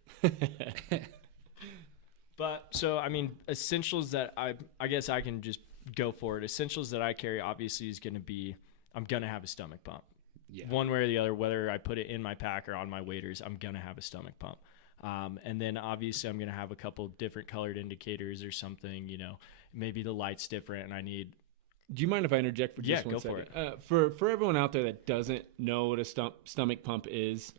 But so, I mean, essentials that I guess I can just go for it. Essentials that I carry obviously is going to be, I'm going to have a stomach pump. Yeah. One way or the other, whether I put it in my pack or on my waders, I'm going to have a stomach pump. And then obviously I'm going to have a couple different colored indicators or something, you know, maybe the light's different and I need. Do you mind if I interject for just one second? For everyone out there that doesn't know what a stomach pump is,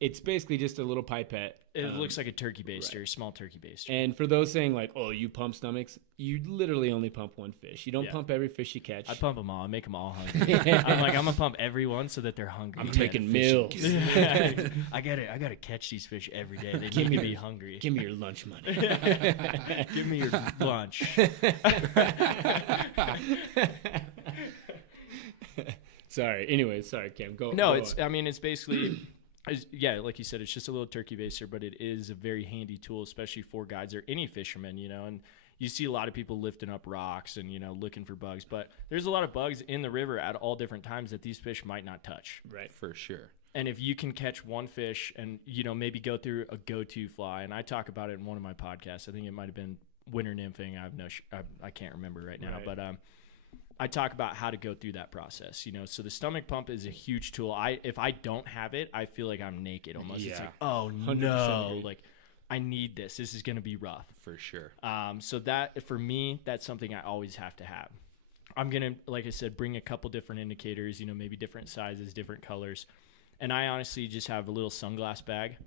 it's basically just a little pipette. It looks like a turkey baster, right. small turkey baster. And for those saying like, oh, you pump stomachs, you literally only pump one fish. You don't pump every fish you catch. I pump them all. I make them all hungry. I'm going to pump every one so that they're hungry. I'm taking meals. I gotta catch these fish every day. They need to be hungry. Give me your lunch money. Give me your lunch. Sorry. Anyways, sorry, Cam. Go. No, go it's. on. I mean, it's basically. Yeah, like you said, it's just a little turkey baster, but it is a very handy tool, especially for guides or any fishermen, you know, and you see a lot of people lifting up rocks and, you know, looking for bugs, but there's a lot of bugs in the river at all different times that these fish might not touch. Right. For sure. And if you can catch one fish and, you know, maybe go through a go-to fly, and I talk about it in one of my podcasts, I think it might have been winter nymphing. I can't remember right now, but I talk about how to go through that process, you know. So the stomach pump is a huge tool. If I don't have it, I feel like I'm naked almost. Yeah. It's like, oh no, like I need this. This is going to be rough. For sure. So that for me, that's something I always have to have. I'm going to, like I said, bring a couple different indicators, you know, maybe different sizes, different colors. And I honestly just have a little sunglass bag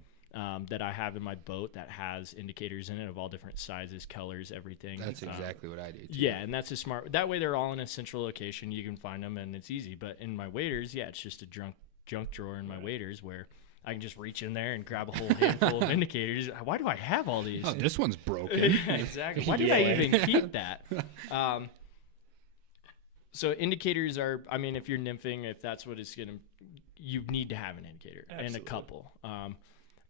that I have in my boat that has indicators in it of all different sizes, colors, everything. That's exactly what I do too. Yeah, and that's a smart. That way they're all in a central location. You can find them and it's easy. But in my waders, yeah, it's just a junk drawer in my waders where I can just reach in there and grab a whole handful of indicators. Why do I have all these? Oh, this one's broken. Yeah, exactly. Why did I even keep that? So indicators are, I mean, if you're nymphing, if that's what it's going to, you need to have an indicator. Absolutely. And a couple.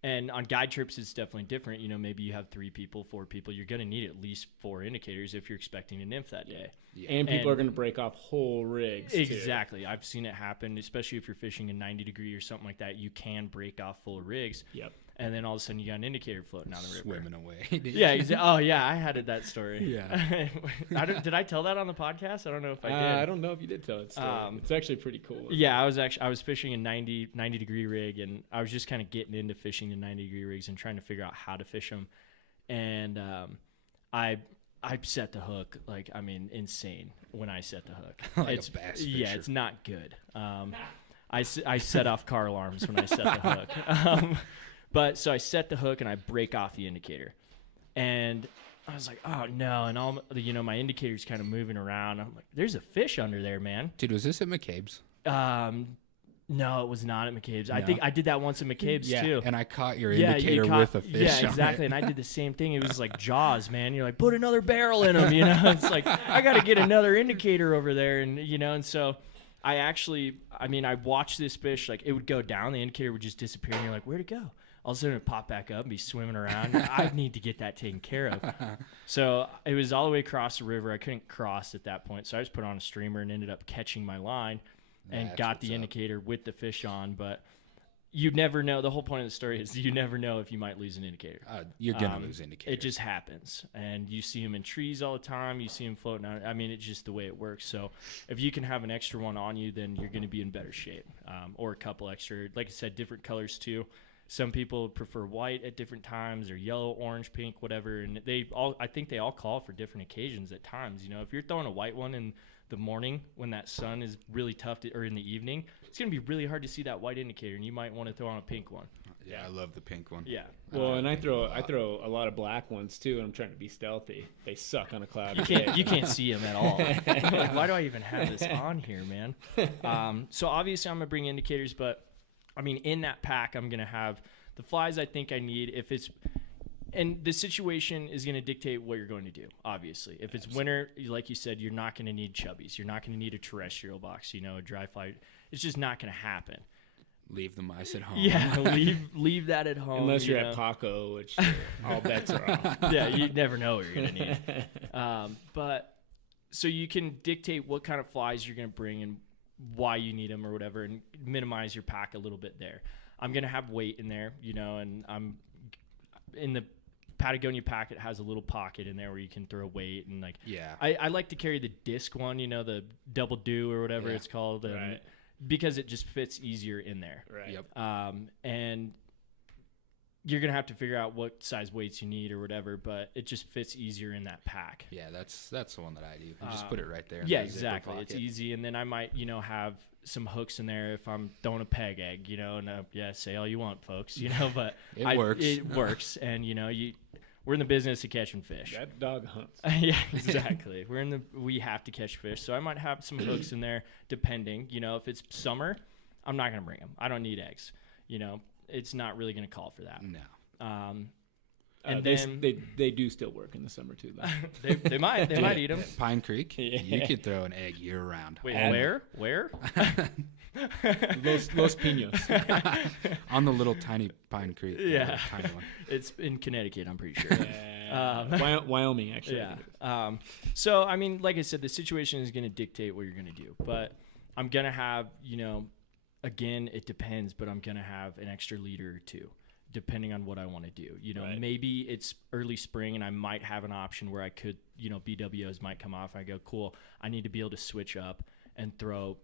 And on guide trips, it's definitely different. You know, maybe you have 3 people, 4 people. You're going to need at least 4 indicators if you're expecting a nymph that day. Yeah. And people are going to break off whole rigs. Exactly. I've seen it happen, especially if you're fishing a 90 degree or something like that. You can break off full rigs. Yep. And then all of a sudden you got an indicator floating down the river. Swimming away. Yeah. Oh, yeah. I had that story. Yeah. Did I tell that on the podcast? I don't know if I did. I don't know if you did tell it. It's actually pretty cool. Yeah, I was fishing a 90 degree rig, and I was just kind of getting into fishing the 90 degree rigs and trying to figure out how to fish them. And I set the hook like, I mean, insane when I set the hook. Like it's a bass fisher. Yeah, it's not good. I set off car alarms when I set the hook. But so I set the hook and I break off the indicator, and I was like, oh no, and all you know, my indicator's kind of moving around. I'm like, there's a fish under there, man. Dude, was this at McCabe's? No, it was not at McCabe's. No. I think I did that once at McCabe's too. And I caught your indicator with a fish. Yeah, exactly. And I did the same thing. It was like Jaws, man. You're like, put another barrel in them, you know. It's like I got to get another indicator over there, and you know, and so I watched this fish, like it would go down, the indicator would just disappear, and you're like, where'd it go? All of a sudden it pop back up and be swimming around. I need to get that taken care of. So it was all the way across the river. I couldn't cross at that point, so I just put on a streamer and ended up catching my line and got the indicator with the fish on. But you never know. The whole point of the story is you never know if you might lose an indicator. You're going to lose indicators. It just happens. And you see them in trees all the time. You see them floating out. I mean, it's just the way it works. So if you can have an extra one on you, then you're going to be in better shape. Or a couple extra. Like I said, different colors too. Some people prefer white at different times, or yellow, orange, pink, whatever. And I think they all call for different occasions at times. You know, if you're throwing a white one in the morning when that sun is really tough or in the evening, it's going to be really hard to see that white indicator, and you might want to throw on a pink one. Yeah, I love the pink one. Yeah. Well, and I throw a lot of black ones too, and I'm trying to be stealthy. They suck on a cloud. You can't see them at all. Like, why do I even have this on here, man? So obviously I'm going to bring indicators, but I mean, in that pack, I'm going to have the flies I think I need. And the situation is going to dictate what you're going to do, obviously. If it's winter, like you said, you're not going to need chubbies. You're not going to need a terrestrial box, a dry fly. It's just not going to happen. Leave the mice at home. Yeah, leave that at home. Unless you're at Paco, which all bets are off. Yeah, you never know what you're going to need. But so you can dictate what kind of flies you're going to bring and why you need them or whatever, and minimize your pack a little bit there. I'm going to have weight in there, and I'm in the Patagonia pack. It has a little pocket in there where you can throw weight, and I like to carry the disc one, the double do or whatever it's called, right. Because it just fits easier in there. Right. Yep. And you're gonna have to figure out what size weights you need or whatever, but it just fits easier in that pack. Yeah, that's the one that I do. You just put it right there. Yeah, exactly. It's easy, and then I might have some hooks in there if I'm throwing a peg egg, and say all you want, folks, but it works. It works, and we're in the business of catching fish. That dog hunts. Yeah, exactly. We have to catch fish, so I might have some hooks in there, depending. If it's summer, I'm not gonna bring them. I don't need eggs. It's not really gonna call for that. No. And they do still work in the summer too, though. they might eat them. Pine Creek, you could throw an egg year round. Wait, where? Los Pinos. On the little tiny Pine Creek. Yeah, tiny one. It's in Connecticut, I'm pretty sure. Wyoming, actually. Yeah. So I mean, like I said, the situation is going to dictate what you're going to do, but I'm going to have, again, it depends, but I'm going to have an extra leader or two, depending on what I want to do. Right. Maybe it's early spring and I might have an option where I could, BWOs might come off. I go, cool, I need to be able to switch up and throw,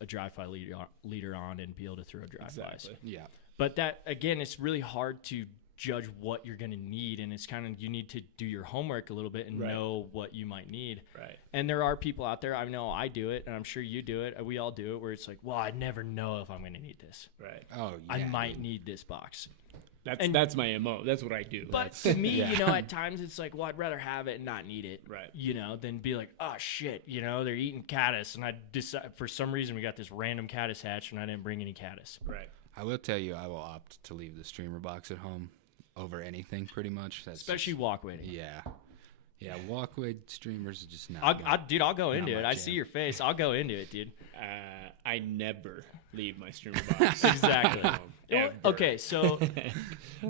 a dry fly leader on and be able to throw dry flies. Yeah. But that, again, it's really hard to judge what you're going to need, and it's kind of, you need to do your homework a little bit and know what you might need. Right. And there are people out there, I know I do it, and I'm sure you do it, we all do it, where it's like, well, I never know if I'm going to need this. Right. Oh, yeah. I might need this box. That's my MO. That's what I do. But to me, at times it's like, well, I'd rather have it and not need it. Right. Than be like, oh shit, they're eating caddis, and I decide for some reason we got this random caddis hatch and I didn't bring any caddis. Right. I will tell you, I will opt to leave the streamer box at home over anything, pretty much. Especially walk weighting. Yeah, walk weight streamers are just not. I'll go into it. I see your face. I'll go into it, dude. I never leave my streamer box. Exactly. Okay, so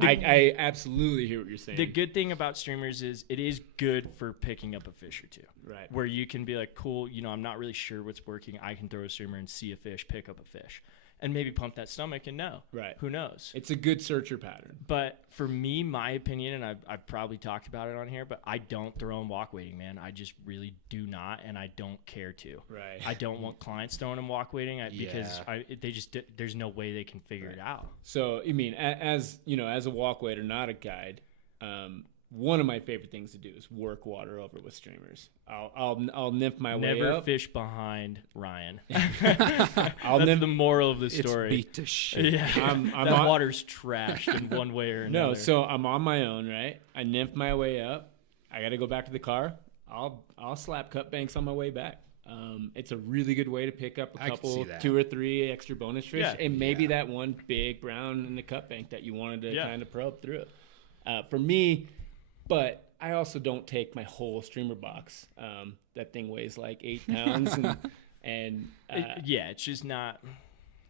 I absolutely hear what you're saying. The good thing about streamers is it is good for picking up a fish or two. Right. Where you can be like, cool, I'm not really sure what's working. I can throw a streamer and see a fish, pick up a fish, and maybe pump that stomach and know. Right. Who knows? It's a good searcher pattern. But for me, my opinion, and I've probably talked about it on here, but I don't throw them walk weighting, man. I just really do not, and I don't care to. Right. I don't want clients throwing them walk weighting because there's no way they can figure it out. So, you mean, as a walk weighter, not a guide, one of my favorite things to do is work water over with streamers. I'll nymph my way up. Never fish behind Ryan. That's the moral of the story. It's beat to shit. Yeah, that water's trashed in one way or another. No, so I'm on my own, right? I nymph my way up. I got to go back to the car. I'll slap cut banks on my way back. It's a really good way to pick up a couple, 2 or 3 extra bonus fish, and maybe that one big brown in the cut bank that you wanted to kind of probe through. For me. But I also don't take my whole streamer box. That thing weighs like 8 pounds, And it's just not.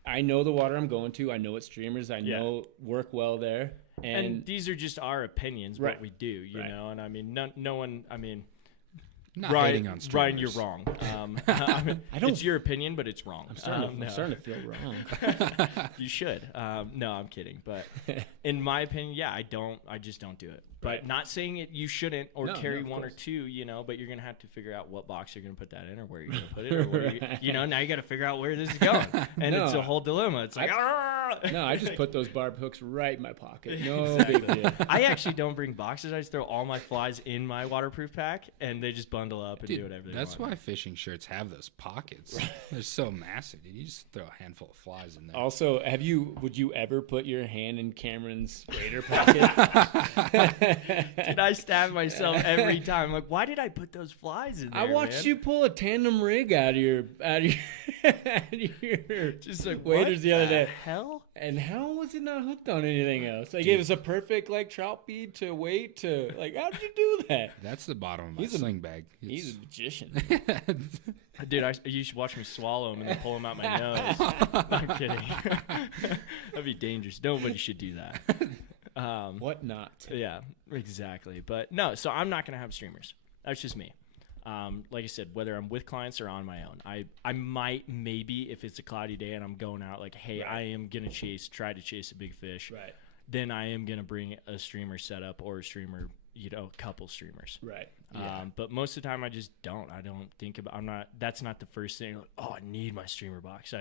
I know the water I'm going to. I know what streamers I know work well there. And these are just our opinions, Right. what we do, you Right. know. And I mean, no one. I mean, Not hating on Ryan, streamers. you're wrong. I mean, I don't- it's your opinion, but it's wrong. I'm starting to feel wrong. You should. No, I'm kidding. But in my opinion, I just don't do it. But Right. not saying it you shouldn't or No, carry of one or course. two, you know, but you're going to have to figure out what box you're going to put that in or where you're going to put it. Or where you know, now you got to figure out where this is going. And it's a whole dilemma. It's like, No, I just put those barb hooks right in my pocket. No big deal. I actually don't bring boxes. I just throw all my flies in my waterproof pack, and they just bundle up and do whatever they That's want. why fishing shirts have those pockets. They're so massive, dude. You just throw a handful of flies in there. Also, would you ever put your hand in Cameron's Raider pocket? Did I stab myself every time? Like, why did I put those flies in there? I watched man? you pull a tandem rig out of your Just like waders what the other day. Hell? And how was it not hooked on anything else? Like it was a perfect like trout bead to weight to like. How did you do that? That's the bottom of my He's a- sling bag. He's a magician. Dude, you should watch me swallow them and then pull them out my nose. I'm kidding. That'd be dangerous. Nobody should do that. What not? Yeah, exactly. But no, so I'm not gonna have streamers. That's just me. Like I said, whether I'm with clients or on my own, I might maybe if it's a cloudy day and I'm going out, like, hey, Right. I am gonna try to chase a big fish. Right. Then I am gonna bring a streamer setup or a streamer, you know, couple streamers. Right. But most of the time I just don't. I don't think about. That's not the first thing. Like, oh, I need my streamer box.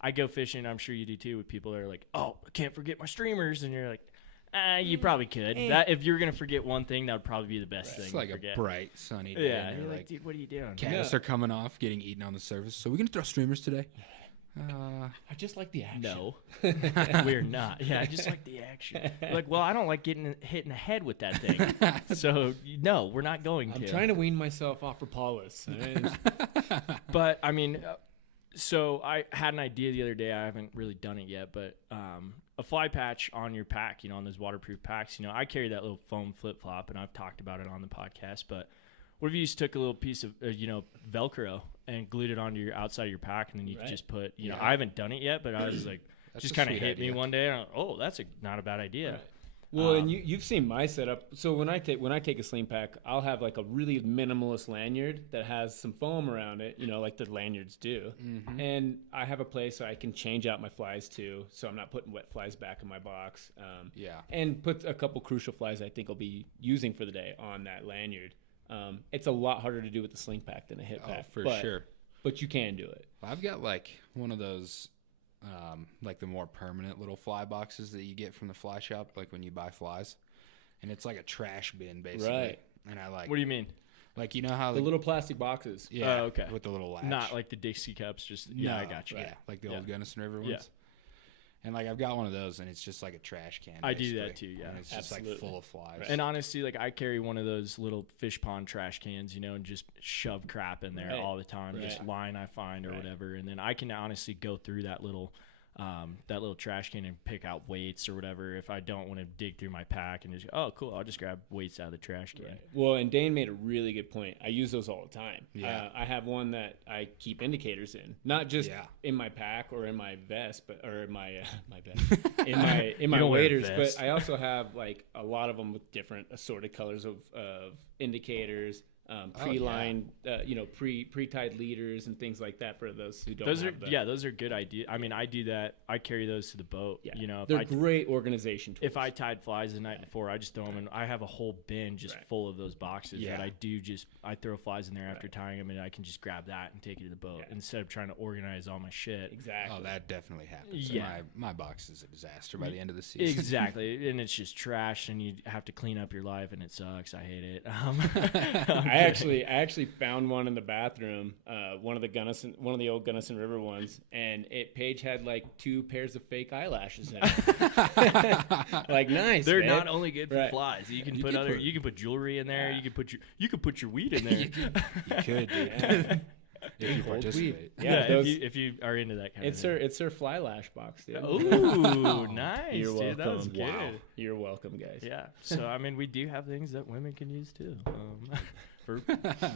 I go fishing. I'm sure you do too. With people that are like, oh, I can't forget my streamers, and you're like, you probably could. That if you're gonna forget one thing, that would probably be the best thing. It's to like forget. a bright, sunny day. Yeah, and you're you're like, dude, what are you doing? caddis are coming off, getting eaten on the surface. So we're going to throw streamers today? I just like the action. No, we're not. Yeah, I just like the action. Like, well, I don't like getting hit in the head with that thing. So no, we're not going to. I'm trying to wean myself off Rapalus. But I mean, so I had an idea the other day. I haven't really done it yet, but a fly patch on your pack, you know, on those waterproof packs. You know, I carry that little foam flip flop, and I've talked about it on the podcast. But what if you just took a little piece of Velcro and glued it onto your outside of your pack, and then you could just put, you know, I haven't done it yet, but I was like, just kind of hit me one day. And that's not a bad idea. Right. Well, and you've seen my setup. So when I take a sling pack, I'll have like a really minimalist lanyard that has some foam around it, you know, like the lanyards do. Mm-hmm. And I have a place I can change out my flies to, so I'm not putting wet flies back in my box. And put a couple crucial flies I think I'll be using for the day on that lanyard. It's a lot harder to do with the sling pack than a hip pack. For sure. But you can do it. I've got like one of those, like the more permanent little fly boxes that you get from the fly shop, like when you buy flies, and it's like a trash bin basically. Right. And I like. What do you mean? Like, you know how The little plastic boxes. yeah, Oh, okay. with the little latch. Not like the Dixie cups. Just I got you. Yeah, like the old Gunnison River ones. Yeah. And like I've got one of those, and it's just like a trash can. I do that basically, too, yeah. and it's just like Absolutely. full of flies. And honestly, like I carry one of those little fish pond trash cans, you know, and just shove crap in there Right. all the time, just Right. line I find or Right. whatever, and then I can honestly go through that little trash can and pick out weights or whatever if I don't want to dig through my pack and just I'll just grab weights out of the trash can. Right. Well, and Dane made a really good point. I use those all the time. Yeah. I have one that I keep indicators in, not just Yeah. in my pack or in my vest, or in my my vest, in my don't wear a waders. vest. But I also have like a lot of them with different assorted colors of indicators. Pre-lined, pre-tied leaders and things like that for those who don't. Those are good ideas. I mean, I do that. I carry those to the boat. Yeah. You know, They're great organization tools. if I tied flies the night before, I just throw them in. I have a whole bin just full of those boxes that I throw flies in there after tying them, and I can just grab that and take it to the boat instead of trying to organize all my shit. Exactly. Oh, that definitely happens. Yeah. My box is a disaster by the end of the season. Exactly, and it's just trash, and you have to clean up your life, and it sucks. I hate it. I actually found one in the bathroom, one of the old Gunnison River ones, and Paige had like 2 pairs of fake eyelashes in it. Like nice. They're babe. not only good for Right. flies. You can You put could other. put- You can put jewelry in there. Yeah. You could put your weed in there. You could, dude. Yeah. If you Cold participate. weed. Yeah, those- if you are into that kind it's of thing. it's her fly lash box, dude. Ooh, nice, You're dude. That was welcome. good. Wow. You're welcome, guys. Yeah. So I mean, we do have things that women can use too. for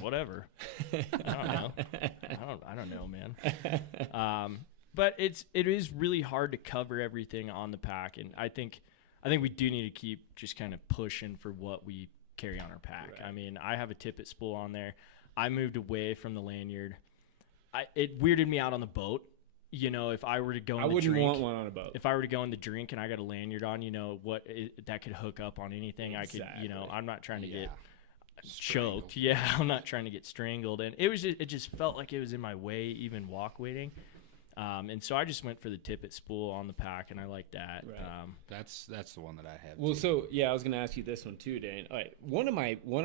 whatever. I don't know. I don't know, man. But it is really hard to cover everything on the pack, and I think we do need to keep just kind of pushing for what we carry on our pack. Right. I mean, I have a tippet spool on there. I moved away from the lanyard. It weirded me out on the boat. You know, if I were to go in the drink. I wouldn't want one on a boat. If I were to go in the drink and I got a lanyard on, you know, that could hook up on anything. Exactly. I could, you know, I'm not trying to get choked. Yeah, I'm not trying to get strangled. And it just felt like it was in my way, even walk waiting. And so I just went for the tippet spool on the pack, and I like that. Right. That's the one that I have. Well, so I was going to ask you this one too, Dane. All right, one of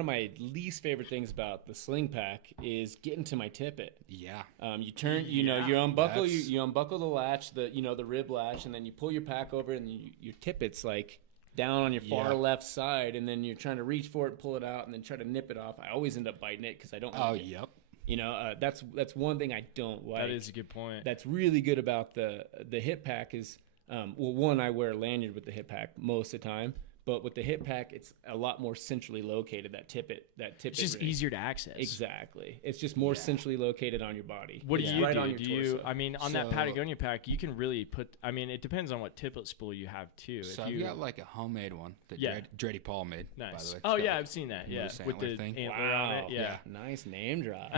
my least favorite things about the sling pack is getting to my tippet. Yeah. You turn, you unbuckle you unbuckle the latch, the rib latch, and then you pull your pack over, and your tippet's like down on your far left side, and then you're trying to reach for it, and pull it out, and then try to nip it off. I always end up biting it because I don't. Like it. Yep. You know, that's one thing I don't like. That is a good point. That's really good about the hip pack is, one, I wear a lanyard with the hip pack most of the time, but with the hip pack, it's a lot more centrally located. That tippet. It's just easier to access. Exactly. It's just more centrally located on your body. What do you do? I mean, on that Patagonia pack, you can really put. I mean, it depends on what tippet spool you have too. So I've got like a homemade one that Dreddy Paul made. Nice. By the way. Oh yeah, I've seen that. Yeah, with the antler on it. Yeah. Nice name drop.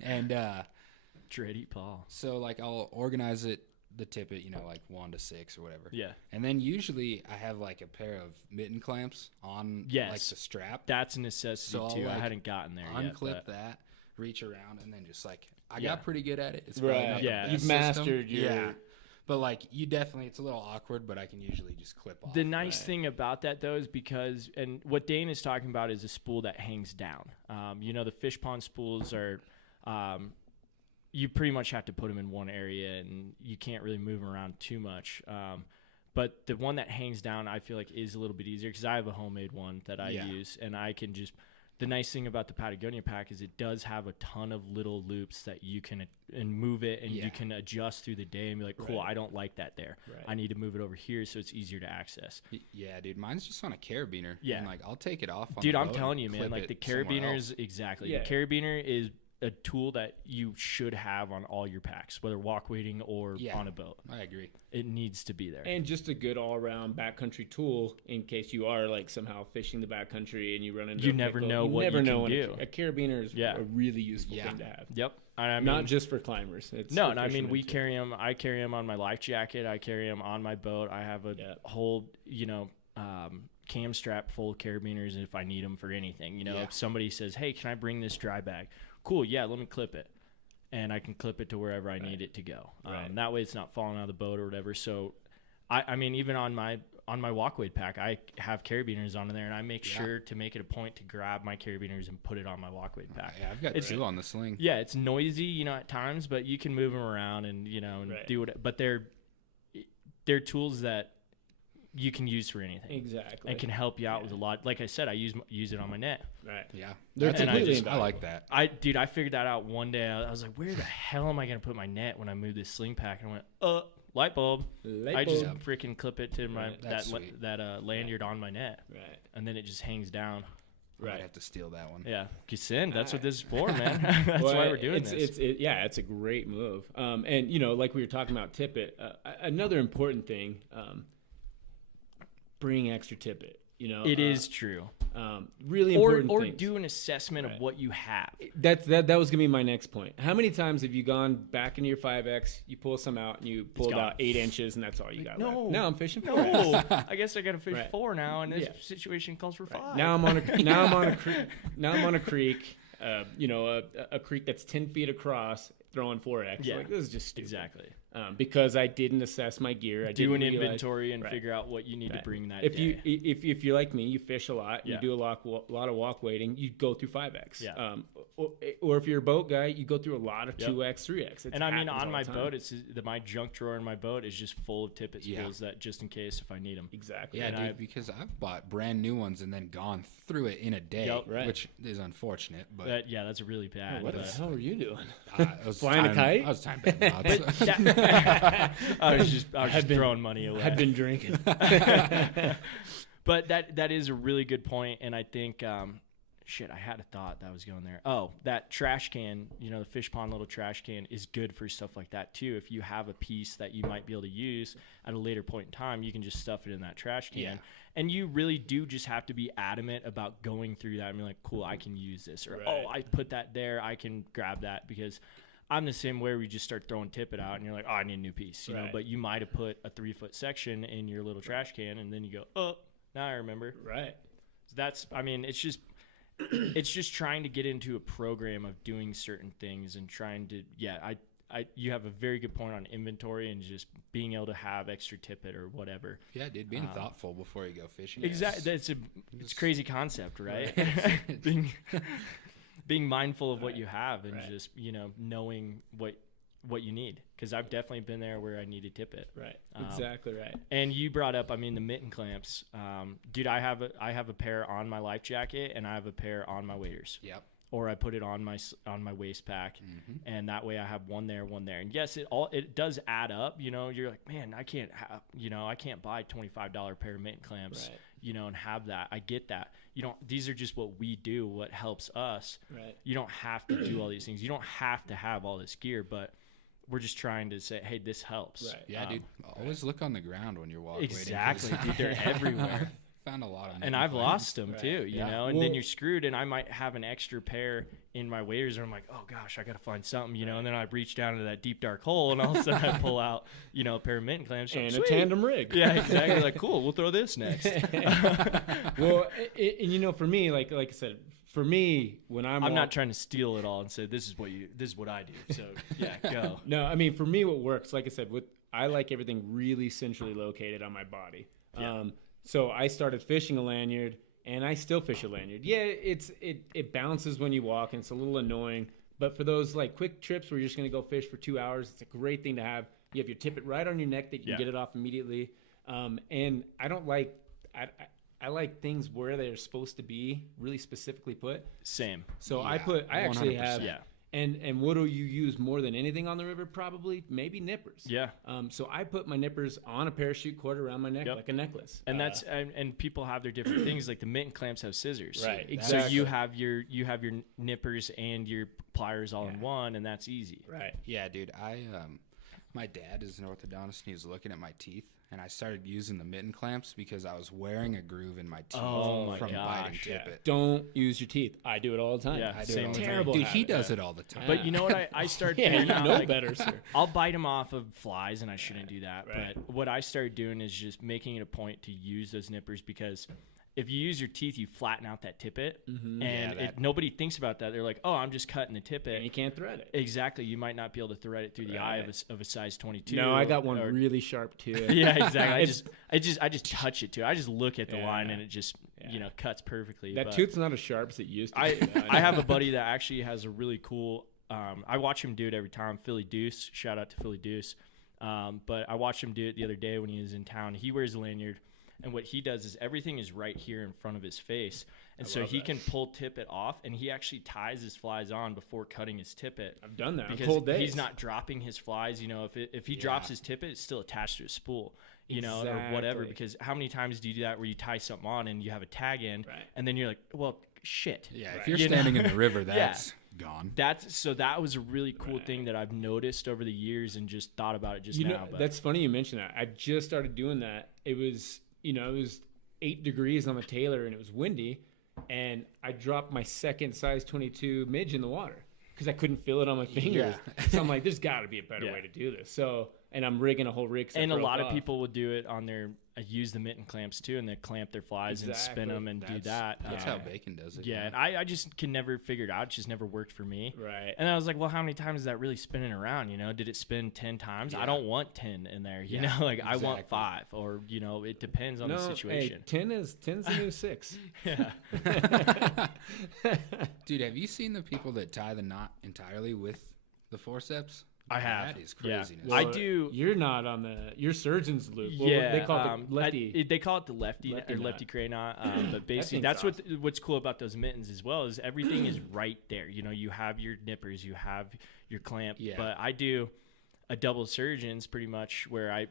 And Dreddy Paul. So like I'll organize it. The tippet, you know, like 1 to 6 or whatever. Yeah. And then usually I have like a pair of mitten clamps on like the strap. That's a necessity too. I hadn't gotten there yet. Unclip that, reach around, and then just like I got pretty good at it. It's right. You've mastered your. Yeah. But like you definitely, it's a little awkward, but I can usually just clip off. The nice thing about that though is because, and what Dane is talking about is a spool that hangs down. You know, the fish pond spools are. You pretty much have to put them in one area, and you can't really move them around too much. But the one that hangs down, I feel like, is a little bit easier because I have a homemade one that I use, and I can just. The nice thing about the Patagonia pack is it does have a ton of little loops that you can and move it, and you can adjust through the day and be like, cool, I don't like that there. Right. I need to move it over here so it's easier to access. Yeah, dude, mine's just on a carabiner. Yeah, and like I'll take it off. Dude, I'm telling you, man, like the carabiners, exactly. Yeah. The carabiner is a tool that you should have on all your packs, whether walk wading or on a boat. I agree. It needs to be there. And just a good all-around backcountry tool in case you are like somehow fishing the backcountry and you run into you never know what you can do. A carabiner is a really useful thing to have. Yep. I mean, not just for climbers. It's no, and I mean, we carry them. I carry them on my life jacket. I carry them on my boat. I have a whole, cam strap full of carabiners if I need them for anything. You know, if somebody says, hey, can I bring this dry bag? Cool, yeah, let me clip it. And I can clip it to wherever I need it to go. That way it's not falling out of the boat or whatever. So, I mean, even on my walkway pack, I have carabiners on there, and I make sure to make it a point to grab my carabiners and put it on my walkway pack. Yeah, I've got two on the sling. Yeah, it's noisy, at times, but you can move them around and, and do it. But they're tools that you can use for anything. Exactly. And can help you out with a lot. Like I said, I use it on my net. Right. Yeah. I like that. I figured that out one day. I was like, where the hell am I going to put my net when I move this sling pack? And I went, light bulb. I just freaking clip it to my that lanyard on my net. Right. And then it just hangs down. Right. I have to steal that one. Yeah. Send. That's what this is for, man. That's why we're doing this. It's a great move. And, like we were talking about tippet, another important thing, bring extra tippet. It is true. Really important or things. do an assessment of what you have. That was gonna be my next point. How many times have you gone back into your 5X, you pull some out, and you pulled out 8 inches, and that's all you got left? Now I'm fishing 4X. No, I guess I got to fish 4 now, and this situation calls for 5. Now I'm on a creek. Now I'm on a creek. A creek that's 10 feet across, throwing 4X. Yeah, this is just stupid. Exactly. Because I didn't assess my gear. I do an inventory and figure out what you need to bring that day. If you're like me, you fish a lot, you do a lot of walk wading, you go through 5X. Yeah. Or if you're a boat guy, you go through a lot of 2X, 3X. And I mean, on my boat, my junk drawer in my boat is just full of tippet spools that just in case if I need them. Exactly. Yeah, dude, because I've bought brand new ones and then gone through it in a day, which is unfortunate. But that's really bad. What the hell were you doing? I was flying a kite? I was tying bed knots. I was just throwing money away. I've been drinking. But that is a really good point, and I think shit, I had a thought that was going there. Oh, that trash can, the fish pond little trash can is good for stuff like that too. If you have a piece that you might be able to use at a later point in time, you can just stuff it in that trash can. Yeah. And you really do just have to be adamant about going through that and be like, cool, I can use this. Or, oh, I put that there, I can grab that. Because I'm the same way where we just start throwing tippet out and you're like, oh, I need a new piece. You know, but you might have put a 3-foot section in your little trash can and then you go, oh, now I remember. Right. So that's, I mean, it's just trying to get into a program of doing certain things and trying to, you have a very good point on inventory and just being able to have extra tippet or whatever. Yeah, dude, being thoughtful before you go fishing. Exactly. It's a crazy concept, right? being mindful of what you have and just, knowing what you need. Because I've definitely been there where I needed tippet. Right. Exactly right. And you brought up, the mitten clamps. Dude, I have a pair on my life jacket and I have a pair on my waders. Yep. Or I put it on my waist pack, and that way I have one there. And yes, it does add up. You're like, man, I can't buy $25 pair of mitten clamps, and have that. I get that. These are just what we do, what helps us. Right. You don't have to do all these things. You don't have to have all this gear, but we're just trying to say, hey, this helps. Right. Yeah, dude. Always look on the ground when you're walking. Exactly, dude. They're everywhere. Found a lot of them. And I've lost them too, you know, and then you're screwed. And I might have an extra pair in my waders, and I'm like, oh gosh, I got to find something, you know. And then I reach down into that deep dark hole, and all of a sudden I pull out, a pair of mitten clamps and a tandem rig. Yeah, exactly. Like, cool, we'll throw this next. Well, and for me, like I said, for me, when I'm not trying to steal it all and say this is what I do. So yeah, go. No, I mean, for me, what works, like I said, I like everything really centrally located on my body. Yeah. So I started fishing a lanyard, and I still fish a lanyard. Yeah, it bounces when you walk, and it's a little annoying. But for those like quick trips where you're just gonna go fish for 2 hours, it's a great thing to have. You have your tippet right on your neck that you can get it off immediately. And I don't like I like things where they're supposed to be really specifically put. Same. So I actually have. Yeah. And what do you use more than anything on the river? Probably maybe nippers. Yeah. So I put my nippers on a parachute cord around my neck like a necklace. And that's and people have their different things. Like the mitten clamps have scissors. Right. Exactly. So you have your nippers and your pliers all in one, and that's easy. Right. Yeah, dude. My dad is an orthodontist, and he was looking at my teeth, and I started using the mitten clamps because I was wearing a groove in my teeth from biting tippet. Don't use your teeth. I do it all the time. Yeah, I do it all terrible. Dude, he does it all the time. But you know what? I started figuring out, know better, sir. I'll bite them off of flies, and I shouldn't do that. Right. But what I started doing is just making it a point to use those nippers because if you use your teeth, you flatten out that tippet, and nobody thinks about that. They're like, "Oh, I'm just cutting the tippet." And you can't thread it. Exactly. You might not be able to thread it through the eye of a size 22. No, I got one really sharp too. Yeah, exactly. I just touch it too. I just look at the line, and it just cuts perfectly. That tooth's not as sharp as it used to. I have a buddy that actually has a really cool. I watch him do it every time. Philly Deuce. Shout out to Philly Deuce. But I watched him do it the other day when he was in town. He wears a lanyard. And what he does is everything is right here in front of his face. And so he can pull tippet off, and he actually ties his flies on before cutting his tippet. I've done that because cold days. He's not dropping his flies. You know, if he drops his tippet, it's still attached to a spool, you know, or whatever. Because how many times do you do that where you tie something on and you have a tag in, and then you're like, well, shit. Yeah, if you're standing in the river, that's gone. That was a really cool thing that I've noticed over the years and just thought about it just now. But that's funny you mentioned that. I just started doing that. It was 8 degrees on the Taylor, and it was windy, and I dropped my second size 22 midge in the water because I couldn't feel it on my fingers. Yeah. So I'm like, there's got to be a better way to do this. So, and I'm rigging a whole rig. And a lot of people will do it on their use the mitten clamps too, and they clamp their flies and spin them and do that. That's how Bacon does it. Yeah, and I just can never figure it out. It just never worked for me. Right. And I was like, well, how many times is that really spinning around? You know, did it spin 10 times? Yeah. I don't want 10 in there. You know, like I want 5, or it depends on the situation. Hey, 10's the new 6. Yeah. Dude, have you seen the people that tie the knot entirely with the forceps? I have. That is craziness. Well, I do. You're not on your surgeon's loop. Well, they call it the lefty. They call it the lefty cray knot. But basically, that's awesome. What's cool about those mittens as well is everything is right there. You know, you have your nippers, you have your clamp. Yeah. But I do a double surgeons pretty much where I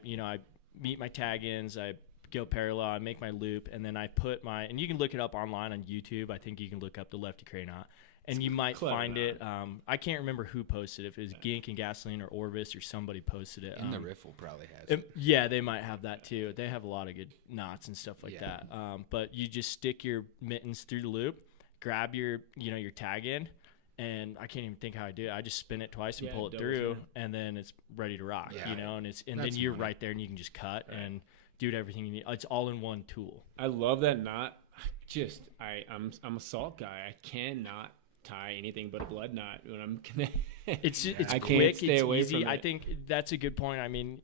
meet my tag ins, I go parallel. I make my loop, and then I put and you can look it up online on YouTube. I think you can look up the lefty cray knot. And you might find it. I can't remember who posted it. If it was Gink and Gasoline or Orvis or somebody posted it. And the riffle probably has it. Yeah, they might have that too. They have a lot of good knots and stuff like that. But you just stick your mittens through the loop, grab your tag in, and I can't even think how I do it. I just spin it twice and pull it through, and then it's ready to rock. Yeah. And then you're right there, and you can just cut and do everything you need. It's all in one tool. I love that knot. I'm a salt guy. I cannot tie anything but a blood knot when I'm connected. It's I quick, can't stay it's away easy. from it. I think that's a good point. I mean,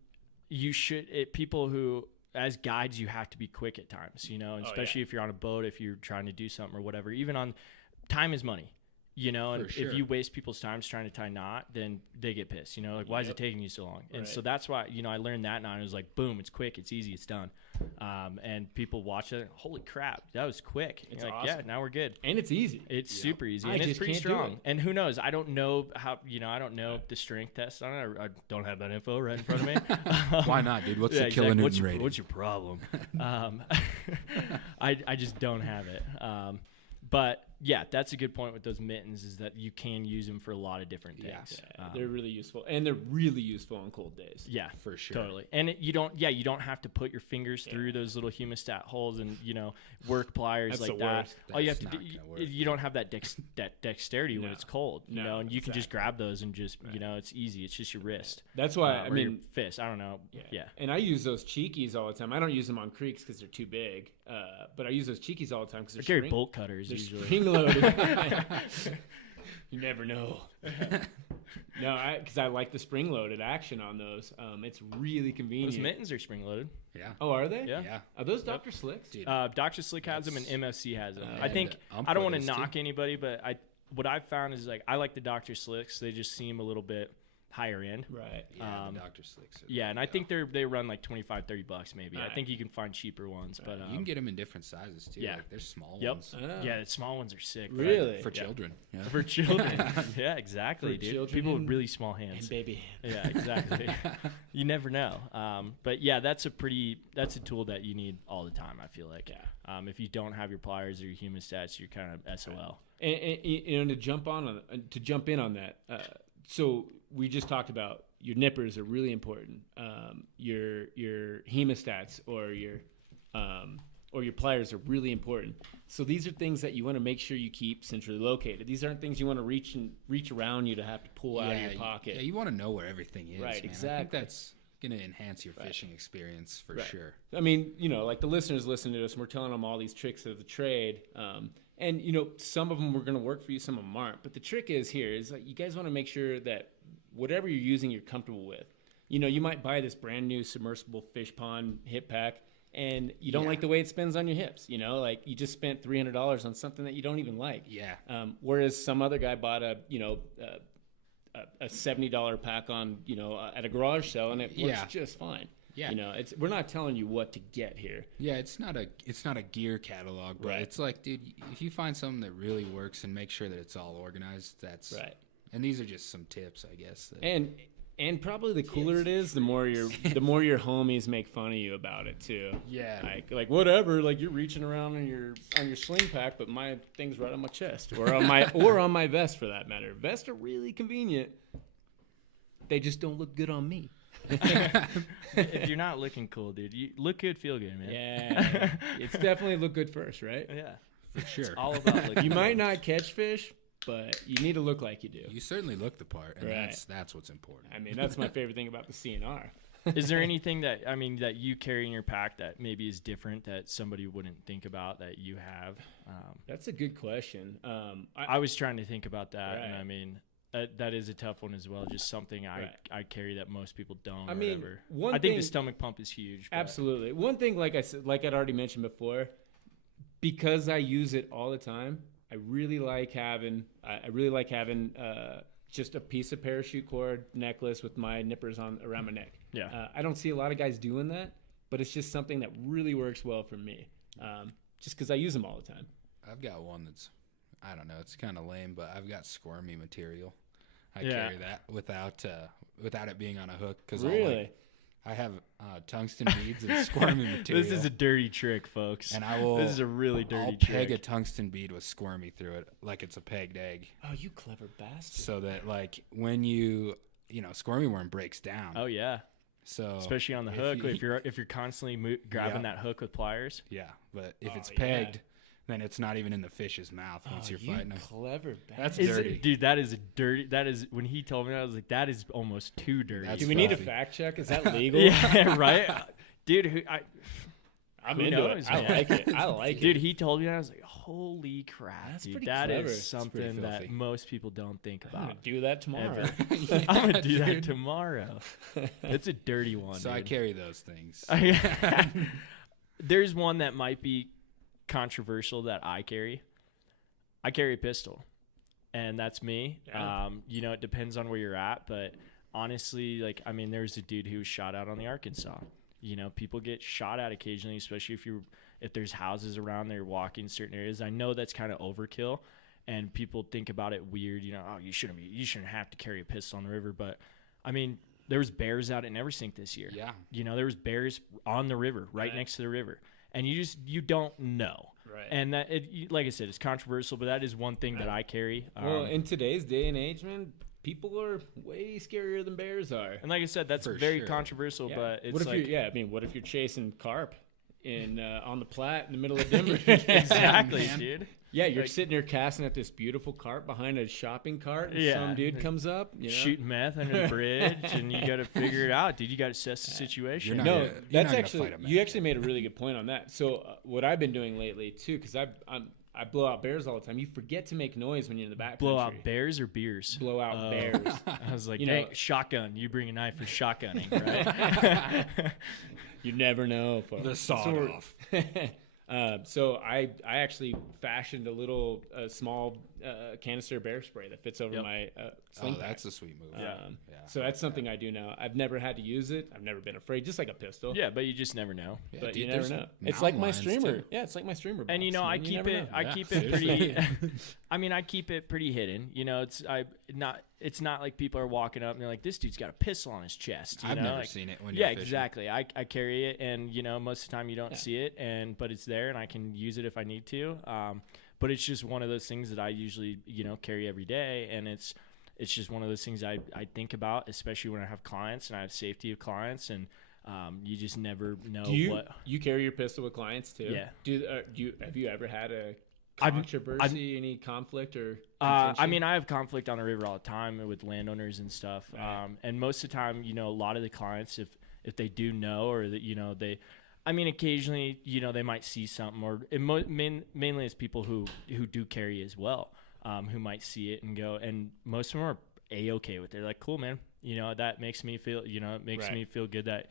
people who, as guides, you have to be quick at times, especially if you're on a boat, if you're trying to do something or whatever. Even on time is money. And if you waste people's time trying to tie knot, then they get pissed. Why is it taking you so long? And so that's why I learned that knot. It was like, boom, it's quick, it's easy, it's done. And people watch it. Holy crap, that was quick. It's like, awesome. yeah, now we're good. And it's easy. It's super easy, I and it's just pretty can't do strong. it. And who knows? I don't know how. I don't know the strength test on it. I don't have that info right in front of me. Why not, dude? What's the exactly. kilonewton rating? What's your problem? I just don't have it. But yeah, that's a good point with those mittens, is that you can use them for a lot of different things. Yeah, they're really useful, and they're really useful on cold days. Yeah, For sure. totally. And you don't have to put your fingers through those little hemostat holes and work pliers That's like the that. worst. All you have That's to not do, gonna work. you don't have that dexterity when No. it's cold, No, and you can just exactly. grab those and just it's easy. It's just your wrist. That's why or your fist. I don't know. Yeah. And I use those cheekies all the time. I don't use them on creeks because they're too big, but I use those cheekies all the time because I they're carry bolt cutters they're usually. spring loaded. You never know. No, because I like the spring loaded action on those. It's really convenient. Those mittens are spring loaded. Yeah. Oh, are they? Yeah. Yeah. Are those Dr. Slicks? Dude. Dr. Slick has them and MFC has them. I and think I Umpqua don't want to does too. knock anybody, but what I've found is I like the Dr. Slicks. They just seem a little bit higher end. Right. Yeah, the Dr. Slicks. Yeah, and I think they run like $25-$30 maybe. I Right. think you can find cheaper ones, but you can get them in different sizes too. yeah. Like, there's small Yep. ones Yeah, the small ones are sick. but Really? for Yeah. children. Yeah. For children. Yeah, exactly, For dude. children People with and- really small And hands. baby. Yeah, exactly. You never know. But yeah, that's a tool that you need all the time, I feel like. Yeah. If you don't have your pliers or your hemostats, you're kind of SOL. And to jump in on that, so we just talked about your nippers are really important. Your hemostats or your pliers are really important. So these are things that you want to make sure you keep centrally located. These aren't things you want to reach around you to have to pull out of your pocket. Yeah, you want to know where everything is. Right, man. I exactly. think that's going to enhance your fishing experience for sure. I mean, like the listeners listen to us, and we're telling them all these tricks of the trade. And some of them are going to work for you, some of them aren't. But the trick is like you guys want to make sure that whatever you're using, you're comfortable with. You might buy this brand new submersible fish pond hip pack, and you don't like the way it spins on your hips. Like you just spent $300 on something that you don't even like. Yeah. Whereas some other guy bought a $70 pack on at a garage sale, and it works just fine. Yeah. We're not telling you what to get here. Yeah, it's not a gear catalog, but Right. it's like, dude, if you find something that really works and make sure that it's all organized, that's Right. And these are just some tips, I guess. That, And probably the cooler it is, the more your homies make fun of you about it too. yeah, Like whatever, like you're reaching around on your sling pack, but my thing's right on my chest or on my vest for that matter. Vests are really convenient. They just don't look good on me. If you're not looking cool, dude, you look good, feel good, man. Yeah, it's definitely look good first, right? Yeah. for sure. It's all about looking You good. might not catch fish, but you need to look like you do. You certainly look the part, and Right. that's what's important. I mean, that's my favorite thing about the CNR. Is there anything that you carry in your pack that maybe is different that somebody wouldn't think about that you have? That's a good question. I was trying to think about that, and Right. I mean, that is a tough one as well. Just something Right. I carry that most people don't. I or mean, whatever. one I think the thing- stomach pump is huge. But Absolutely. One thing, like I said, like I'd already mentioned before, because I use it all the time, I really like having just a piece of parachute cord necklace with my nippers around my neck. Yeah. I don't see a lot of guys doing that, but it's just something that really works well for me. Just because I use them all the time. I've got one that's, I don't know, it's kind of lame, but I've got squirmy material. I Yeah. carry that without it being on a hook, because Really? I have tungsten beads and squirmy material. This is a dirty trick, folks. And I will. This is a really dirty I'll trick. peg a tungsten bead with squirmy through it, like it's a pegged egg. Oh, you clever bastard! So that like when you squirmy worm breaks down. Oh yeah. So especially on the hook, if you're constantly grabbing that hook with pliers. Yeah, but if it's pegged, then it's not even in the fish's mouth once you're fighting them. Clever That's bastard. dirty. Dude, that is a dirty. That is when he told me that, I was like, that is almost too dirty. That's Do we need a filthy. fact check? Is that legal? Yeah, right. Dude, I'm who into knows, it. I man? like it. I like Dude, it. he told me that, I was like, holy crap, That's dude, pretty that clever. is It's pretty something that filthy. most people don't think I'm gonna about. do that tomorrow. Ever. I'm gonna do that tomorrow. It's a dirty one. So dude. I carry those things. There's one that might be controversial that I carry. I carry a pistol, and that's me. Yeah. It depends on where you're at, but honestly, like, I mean, there's a dude who was shot out on the Arkansas. People get shot at occasionally, especially if there's houses around there walking certain areas. I know that's kind of overkill, and people think about it weird. Oh, you shouldn't have to carry a pistol on the river, but I mean, there was bears out at Neversink this year. Yeah. There was bears on the river, right next to the river, and you don't know. Right. And that, like I said, it's controversial, but that is one thing that I carry. Well, in today's day and age, man, people are way scarier than bears are. And like I said, that's For very sure. controversial, Yeah. but it's what if like what if you're chasing carp on the Platte in the middle of Denver? exactly, Man. dude. Yeah, you're sitting there casting at this beautiful carp behind a shopping cart, and Yeah. some dude comes up, Shooting meth under the bridge, and you got to figure it out, dude. You got to assess the situation. You're not No, gonna- you're that's not gonna actually fight a you man. actually made a really good point on that. So what I've been doing lately too, because I blow out bears all the time. You forget to make noise when you're in the back. Blow out bears or beers? Blow out bears. I was like, You dang, know- shotgun. You bring a knife for shotgunning, right? You never know, folks. The sawed off. So I actually fashioned a small canister of bear spray that fits over Yep. my Oh, sling pack. that's a sweet move. Yeah. So that's something I do now. I've never had to use it. I've never been afraid, just like a pistol. Yeah, but you just never know. Yeah, But dude, you never there's know. It's like my mountain lions, streamer. too. Yeah, it's like my streamer. And box, I man. keep never it. know. I Yeah, keep it seriously. pretty. I mean, I keep it pretty hidden. It's not like people are walking up and they're like, "This dude's got a pistol on his chest." I've never seen it when you're fishing. exactly. I carry it, and most of the time you don't see it, but it's there, and I can use it if I need to. But it's just one of those things that I usually carry every day, and it's just one of those things I think about, especially when I have clients and I have safety of clients, and you just never know Do you what. you carry your pistol with clients too? Yeah. Have you ever had a I've- controversy, any conflict or? I contention? mean, I have conflict on the river all the time with landowners and stuff. Right. And most of the time, a lot of the clients, if they do know, or that, they, I mean, occasionally, they might see something, or mainly it's people who do carry as well, who might see it and go, and most of them are A-okay with it. They're like, cool, man. That makes me feel, it makes Right. me feel good that,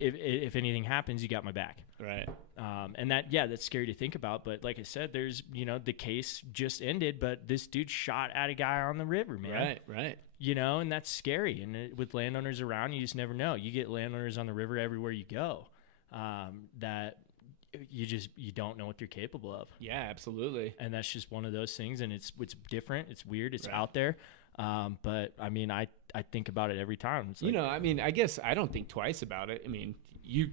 if anything happens, you got my back. Right. And that's scary to think about. But like I said, there's, the case just ended, but this dude shot at a guy on the river, man. Right. And that's scary. And with landowners around, you just never know. You get landowners on the river everywhere you go, that you don't know what they're capable of. Yeah, absolutely. And that's just one of those things. And it's different. It's weird. It's Right. out there. But I mean, I think about it every time. It's like, I mean, I guess I don't think twice about it. I mean, you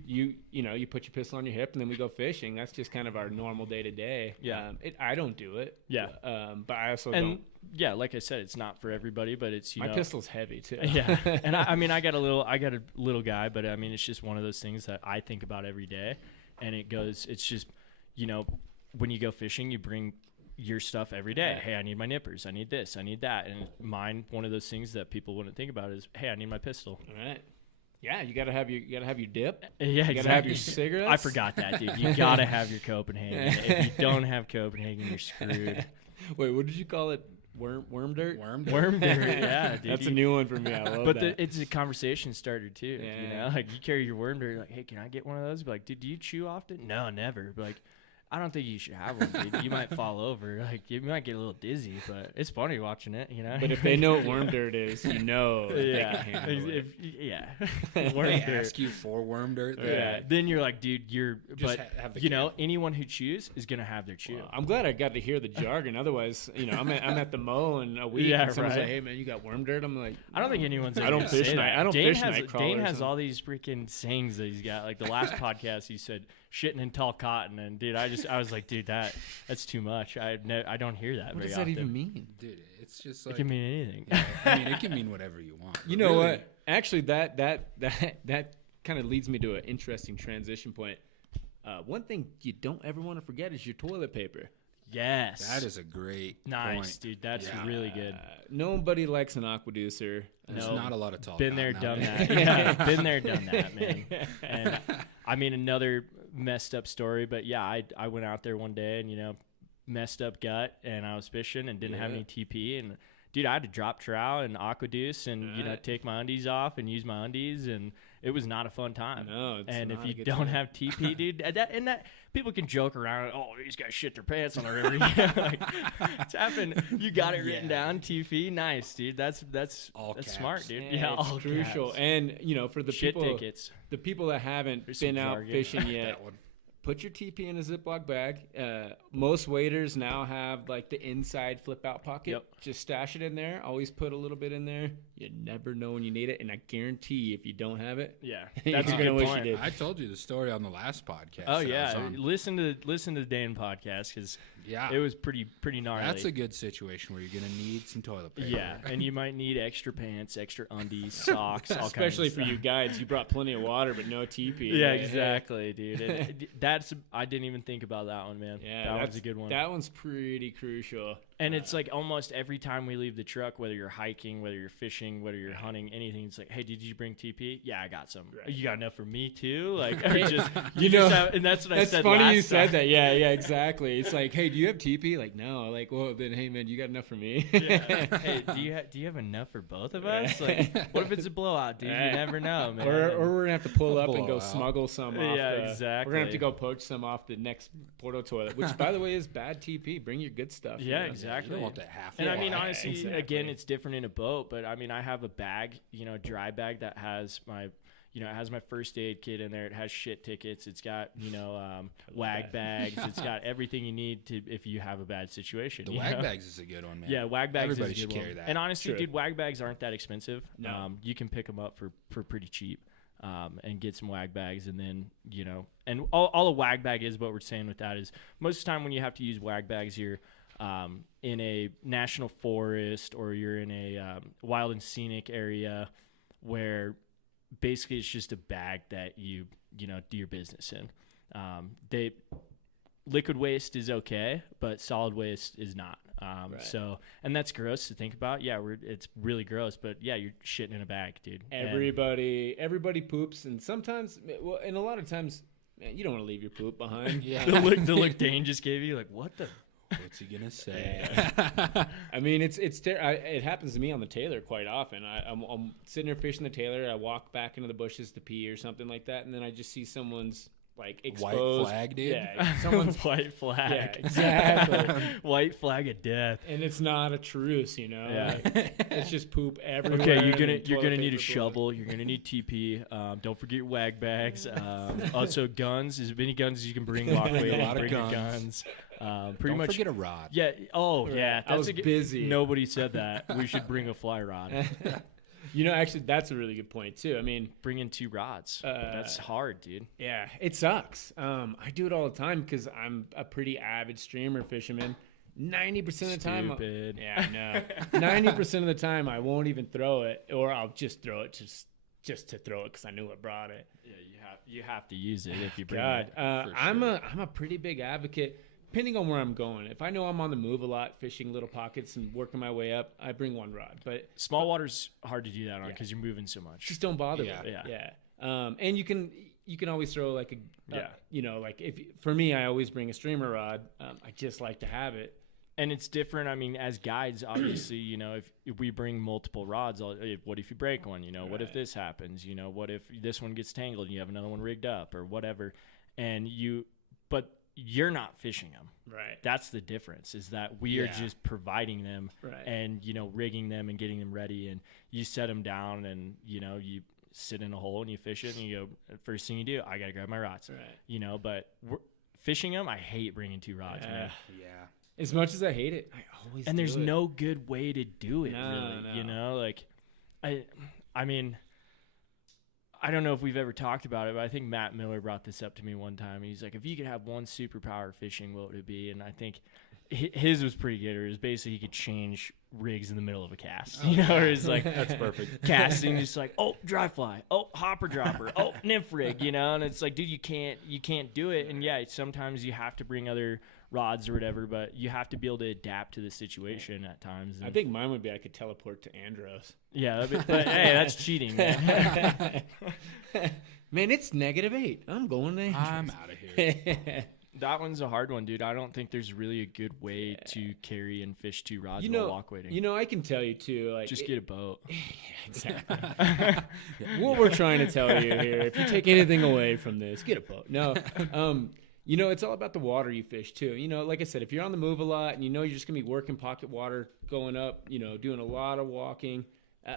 put your pistol on your hip and then we go fishing. That's just kind of our normal day to day. Yeah. I don't do it. Yeah. But I also and don't. yeah, like I said, it's not for everybody, but it's, My pistol's heavy too. Yeah, and I mean, I got a little guy, but I mean, it's just one of those things that I think about every day, and it's just, when you go fishing, you bring your stuff every day. Right. Hey, I need my nippers. I need this. I need that. And mine, one of those things that people wouldn't think about is, hey, I need my pistol. All right. Yeah, you gotta have your dip. Yeah, You exactly. gotta have your cigarettes. I forgot that, dude. You gotta have your Copenhagen. If you don't have Copenhagen, you're screwed. Wait, what did you call it? Worm dirt. Worm. Worm dirt, yeah, dude. That's a new one for me. I love But that. it's a conversation starter too. Yeah. Like you carry your worm dirt, like, hey, can I get one of those? Be like, dude, do you chew often? No, never. Be like, I don't think you should have one, dude. You might fall over. Like, you might get a little dizzy, but it's funny watching it, you know? But if they know what worm dirt is, you know that they can handle it. Worm They dirt. ask you for worm dirt. Yeah. Then you're like, dude, Just but have the you know, can. anyone who chews is gonna have their chew. Well, I'm glad I got to hear the jargon. Otherwise, you know, I'm at the mow in a week Yeah, and someone's right. like, "Hey, man, you got worm dirt?" I'm like, I don't think anyone's. I ever don't gonna fish say night. that. I don't Dane fish has, night crawler Dane or has something. all these freaking sayings that he's got. Like the last podcast, he said shitting in tall cotton, and dude, I was like, dude, that's too much. I don't hear that what very does that often. even mean? Dude, it's just It like can mean anything. I mean, it can mean whatever you want. You but know really, what? Actually, that kind of leads me to an interesting transition point. One thing you don't ever want to forget is your toilet paper. Yes, That is a great nice, point. dude. That's Yeah. really good. Nobody likes an aqueducer. There's No. not a lot of talk. Been there, done that. Yeah, been there, done that, man. And I mean, another messed up story, but yeah, I went out there one day and, you know, messed up gut, and I was fishing and didn't have Yeah. any TP, and dude, I had to drop trowel and aquaduce and you know, Right. take my undies off and use my undies, and it was not a fun time. No, it's and not if a you good don't time. have TP, dude, that people can joke around. Oh, these guys shit their pants on the river. Yeah, like, it's happened. You got it written Yeah. down. TP, nice, dude. That's All that's caps. smart, dude. Yeah, it's all crucial. caps. And you know, for the Shit people, tickets. the people that haven't There's some been out jargon. fishing yet, That one. put your TP in a Ziploc bag. Most waders now have like the inside flip out pocket. Yep. Just stash it in there. Always put a little bit in there. You never know when you need it. And I guarantee if you don't have it, Yeah, You're that's a gonna good wish you point. did. I told you the story on the last podcast. Oh that I was yeah, on. listen to the Dan podcast because Yeah. it was pretty gnarly. That's a good situation where you're gonna need some toilet paper. yeah, and you might need extra pants, extra undies, socks, all especially kinds for of you stuff. guys, you brought plenty of water but no TP. Yeah, Like, hey. exactly, dude. And that's I didn't even think about that one, man. Yeah, that that's one's a good one. That one's pretty crucial. And it's like almost every time we leave the truck, whether you're hiking, whether you're fishing, whether you're hunting, anything, it's like, hey, did you bring TP? Yeah, I got some. Right. You got enough for me too? Like, or just You just know, have, and that's what I That's said. funny last you said time. that. Yeah, exactly. It's like, hey, do you have TP? Like, no. Like, well, then, hey, man, you got enough for me. Yeah. Hey, do you have enough for both of us? Like, what if it's a blowout, dude? You Right. never know, man. Or we're gonna have to pull up and go Blowout. smuggle some off. Yeah, We're gonna have exactly. to go poach some off the next porto toilet, which, by the way, is bad TP. Bring your good stuff. Yeah, you know? You exactly. don't want that half. And I full. mean, honestly, exactly. again, it's different in a boat, but I mean, I have a bag, you know, dry bag that has my, you know, it has my first aid kit in there. It has shit tickets. It's got, you know, wag that. bags. It's got everything you need to if you have a bad situation. the you wag know? bags is a good one, man. Yeah, wag bags Everybody is a should good carry one. that. And honestly, True. dude, wag bags aren't that expensive. No. You can pick them up for pretty cheap. And get some wag bags, and then, you know, and all a wag bag is, what we're saying with that is most of the time when you have to use wag bags, you're in a national forest or you're in a wild and scenic area where basically it's just a bag that you know, do your business in. Liquid waste is okay, but solid waste is not. Right. So, and that's gross to think about. Yeah, it's really gross, but yeah, you're shitting in a bag, dude. And- Everybody poops, and sometimes, well, and a lot of times, man, you don't want to leave your poop behind. Yeah. the look Dane just gave you, like, what the? What's he gonna say? I mean, it happens to me on the Taylor quite often. I'm sitting there fishing the Taylor. I walk back into the bushes to pee or something like that, and then I just see someone's like exposed flag, dude? Yeah, someone's White flag. Yeah, exactly. White flag of death. And it's not a truce, you know. Yeah. Like, it's just poop everywhere. Okay, you're and gonna then you're toilet gonna need a paper fluid. shovel. You're gonna need TP. Don't forget your wag bags. Also guns. As many guns as you can bring. Walk away. A lot of bring your guns. guns. Pretty Don't much. forget a rod. Yeah. Oh, Right. yeah. I was a good- busy. Nobody said that. We should bring a fly rod. You know, actually, that's a really good point too. I mean, Bring in 2 rods. That's hard, dude. yeah, it sucks. I do it all the time because I'm a pretty avid streamer fisherman. 90% of the time, Stupid. yeah, I know. 90% of the time, I won't even throw it, or I'll just throw it just to throw it because I knew I brought it. Yeah, you have to use it if you bring God, it. for I'm sure. a pretty big advocate. Depending on where I'm going, if I know I'm on the move a lot, fishing little pockets and working my way up, I bring one rod. But Small water's hard to do that on Yeah. because you're moving so much. just don't bother Yeah. with it. Yeah. And you can always throw like Yeah. you know, like for me, I always bring a streamer rod. I just like to have it. And it's different. I mean, as guides, obviously, you know, if we bring multiple rods, what if you break one? You know, what if Right. this happens? You know, what if this one gets tangled and you have another one rigged up or whatever? And but you're not fishing them. Right. That's the difference, is that we are just providing them Right. and, rigging them and getting them ready. And you set them down and, you sit in a hole and you fish it and you go, first thing you do, I got to grab my rods. Right. But fishing them, I hate bringing 2 rods, man. Yeah. As much as I hate it, I always And do there's it. no good way to do it, No, really. no. Like, I mean, I don't know if we've ever talked about it, but I think Matt Miller brought this up to me one time. He's like, if you could have one superpower fishing, what would it be? And I think his was pretty good. It was basically he could change rigs in the middle of a cast. Or it's like That's perfect. casting, just like, oh, dry fly, oh, hopper dropper, oh, nymph rig, and it's like, dude, you can't do it. And yeah, sometimes you have to bring other rods or whatever, but you have to be able to adapt to the situation at times. And I think mine would be I could teleport to Andros. yeah, but hey, that's cheating, man. Man, it's -8. I'm going to Andros. I'm out of here. That one's a hard one, dude. I don't think there's really a good way to carry and fish 2 rods while walk wading. I can tell you too. Like, Just get a boat. exactly. What we're trying to tell you here, if you take anything away from this, get a boat. No, it's all about the water you fish too. Like I said, if you're on the move a lot and you're just gonna be working pocket water, going up, doing a lot of walking,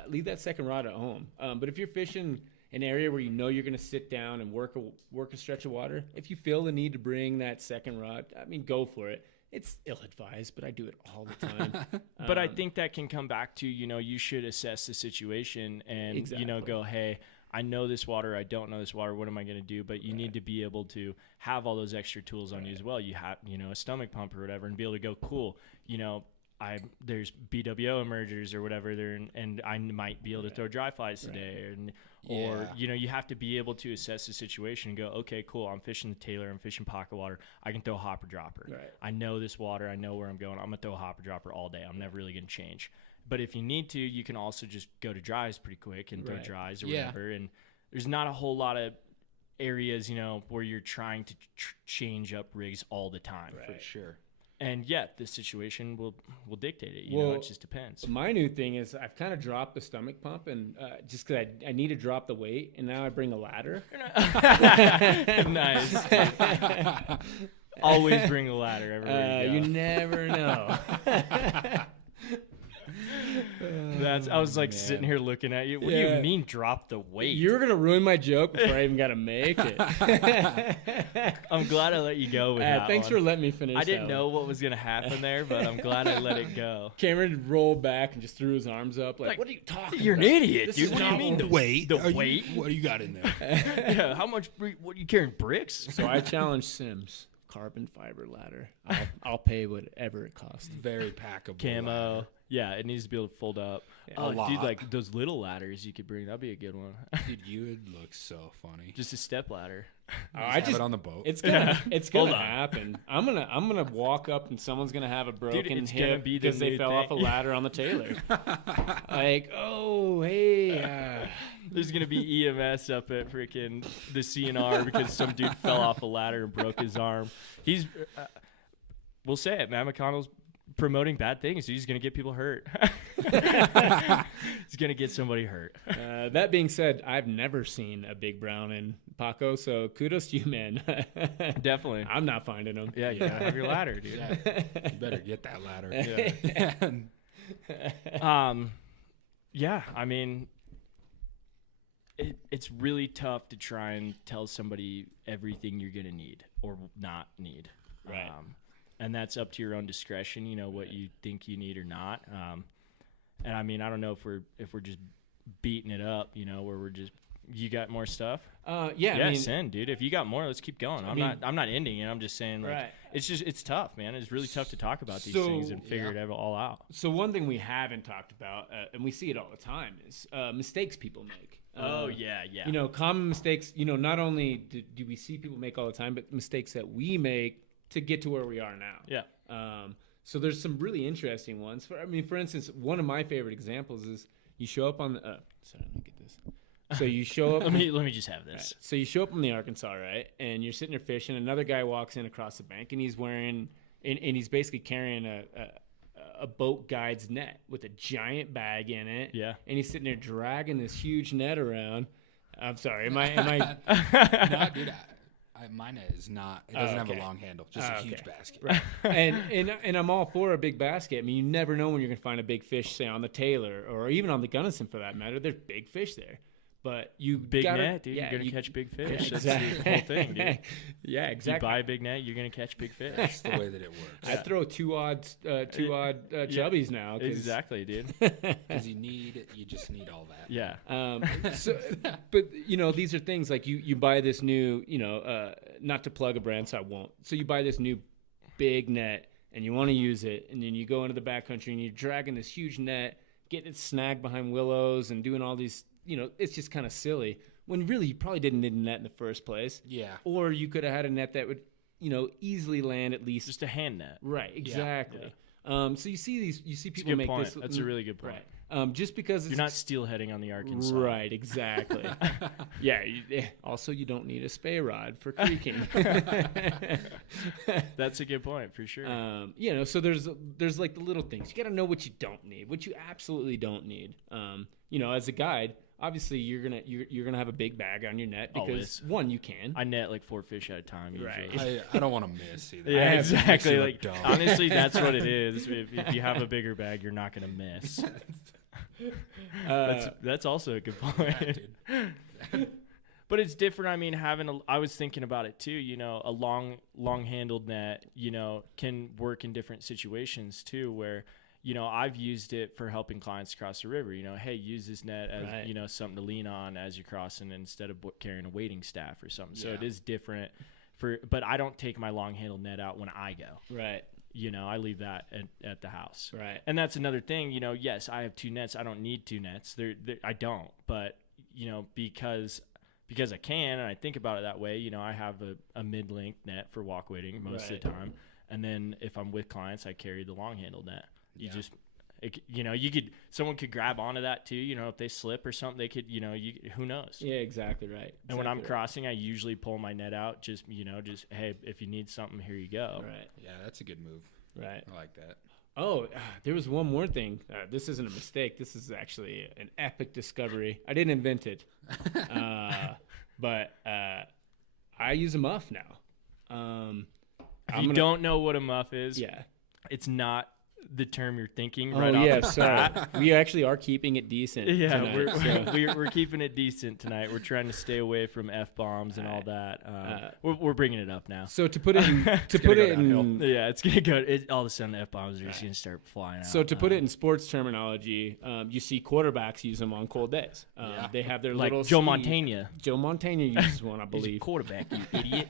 leave that second rod at home. But if you're fishing an area where you're going to sit down and work a stretch of water, if you feel the need to bring that second rod, I mean, go for it. It's ill-advised, but I do it all the time. But I think that can come back to, you should assess the situation and, Exactly. go, hey, I know this water, I don't know this water, what am I going to do? But you need to be able to have all those extra tools on you as well. You have, a stomach pump or whatever, and be able to go, cool, there's BWO emergers or whatever there, and I might be able to throw dry flies today, or you have to be able to assess the situation and go, okay, cool, I'm fishing the Taylor, I'm fishing pocket water, I can throw a hopper dropper. Right. I know this water, I know where I'm going, I'm gonna throw a hopper dropper all day. I'm never really gonna change. But if you need to, you can also just go to dries pretty quick and throw dries or whatever. And there's not a whole lot of areas, where you're trying to change up rigs all the time. For sure. And the situation will dictate it. It just depends. My new thing is I've kind of dropped the stomach pump, and just because I need to drop the weight, and now I bring a ladder. Nice. Always bring a ladder everywhere you go. You never know. I was like sitting here looking at you. What do you mean drop the weight? You're going to ruin my joke before I even got to make it. I'm glad I let you go with that Thanks one. for letting me finish. I didn't know what was going to happen there, but I'm glad I let it go. Cameron rolled back and just threw his arms up like what are you talking You're about? an idiot, This dude. is What do you not mean what- Weight? The weight? What do you got in there? Yeah, how much? What are you carrying? Bricks? So I challenge Sims. Carbon fiber ladder. I'll pay whatever it costs. Very packable. Camo. ladder. Yeah, it needs to be able to fold up. A lot. Dude, like those little ladders you could bring. That'd be a good one. Dude, you would look so funny. Just a step ladder. I Have just it on the boat. it's gonna Hold on. happen. I'm gonna walk up and someone's gonna have a broken it's gonna hip be the because they new fell off a thing. ladder on the Taylor. Like, oh hey, There's gonna be EMS up at freaking the CNR because some dude fell off a ladder and broke his arm. He's, we'll say it, Matt McConnell's promoting bad things. He's gonna get people hurt. He's gonna get somebody hurt. that being said, I've never seen a big brown in Paco, so kudos to you, man. Definitely. I'm not finding them. Yeah, you gotta have your ladder, dude. You better get that ladder. Yeah, I mean, it's really tough to try and tell somebody everything you're going to need or not need. Right. And that's up to your own discretion, what you think you need or not. And I mean, I don't know if we're just beating it up, where we're just, you got more stuff? Yeah, I mean, send, dude. If you got more, let's keep going. I'm not ending it. I'm just saying, like, Right. it's tough, man. It's really tough to talk about these So, things and figure it all out. So one thing we haven't talked about, and we see it all the time, is mistakes people make. Yeah. Common mistakes. Not only do we see people make all the time, but mistakes that we make to get to where we are now. Yeah. So there's some really interesting ones. For instance, one of my favorite examples is you show up on the. Sorry, let me get this. So you show up. let me just have this. Right. So you show up on the Arkansas, right? And you're sitting there fishing. Another guy walks in across the bank, and he's wearing, and he's basically carrying a boat guide's net with a giant bag in it. Yeah. And he's sitting there dragging this huge net around. I'm sorry. Am I? No, dude, My net is not. It doesn't have a okay. long handle. Just a huge Okay. basket. Right. and I'm all for a big basket. I mean, you never know when you're gonna find a big fish, say on the Taylor or even on the Gunnison for that matter. There's big fish there, but you Big gotta, net, dude. Yeah, you're gonna catch big fish. That's exactly. the whole thing, dude. Yeah, You exactly. buy a big net, you're gonna catch big fish. That's the way that it works. I throw two odd chubbies now. 'Cause, Exactly, dude. Because you just need all that. Yeah. So, but these are things like you buy this new, not to plug a brand, so I won't. So you buy this new big net and you want to use it, and then you go into the backcountry and you're dragging this huge net, getting it snagged behind willows and doing all these, it's just kind of silly. When really you probably didn't need a net in the first place. Yeah. Or you could have had a net that would, easily land at least. Just a hand net. Right, exactly. So you see It's a people good make point. this. That's a really good point. Right. Just because You're not steelheading on the Arkansas. Right, exactly. Yeah. Also, you don't need a spay rod for creeking. That's a good point for sure. So there's like the little things. You got to know what you don't need, what you absolutely don't need. As a guide, obviously you're gonna have a big bag on your net because Always. one, you can. I net like 4 fish at a time usually. Right. I don't want to miss either. Yeah, exactly. Makes Like you look dumb. honestly, that's what it is. If you have a bigger bag, you're not gonna miss. That's also a good point. But it's different. I mean, I was thinking about it too. A long handled net, can work in different situations too, where I've used it for helping clients cross the river. Hey, use this net as Right. Something to lean on as you're crossing instead of carrying a wading staff or something. So Yeah. it is different. But I don't take my long handled net out when I go. Right. I leave that at the house. Right. And that's another thing. Yes, I have 2 nets. I don't need 2 nets. I don't. But because I can and I think about it that way. I have a mid-length net for walk wading most of the time. And then if I'm with clients, I carry the long handled net. Someone could grab onto that too. If they slip or something, they could. Who knows? Yeah, exactly right. And when I'm Exactly right. crossing, I usually pull my net out. Just hey, if you need something, here you go. Right. Yeah, that's a good move. Right. I like that. Oh, there was one more thing. This isn't a mistake. This is actually an epic discovery. I didn't invent it, but I use a muff now. If you don't know what a muff is, Yeah. it's not the term you're thinking Oh, right off yeah, the sorry. bat. We actually are keeping it decent. Yeah, tonight, we're keeping it decent tonight. We're trying to stay away from F-bombs and all that. We're bringing it up now. So to put it in, Yeah, it's gonna go. All of a sudden, F-bombs are just gonna start flying out. So to put it in sports terminology, you see quarterbacks use them on cold days. They have their like little Joe sleeve. Montana. Joe Montana uses one, I He's a believe. quarterback, you idiot.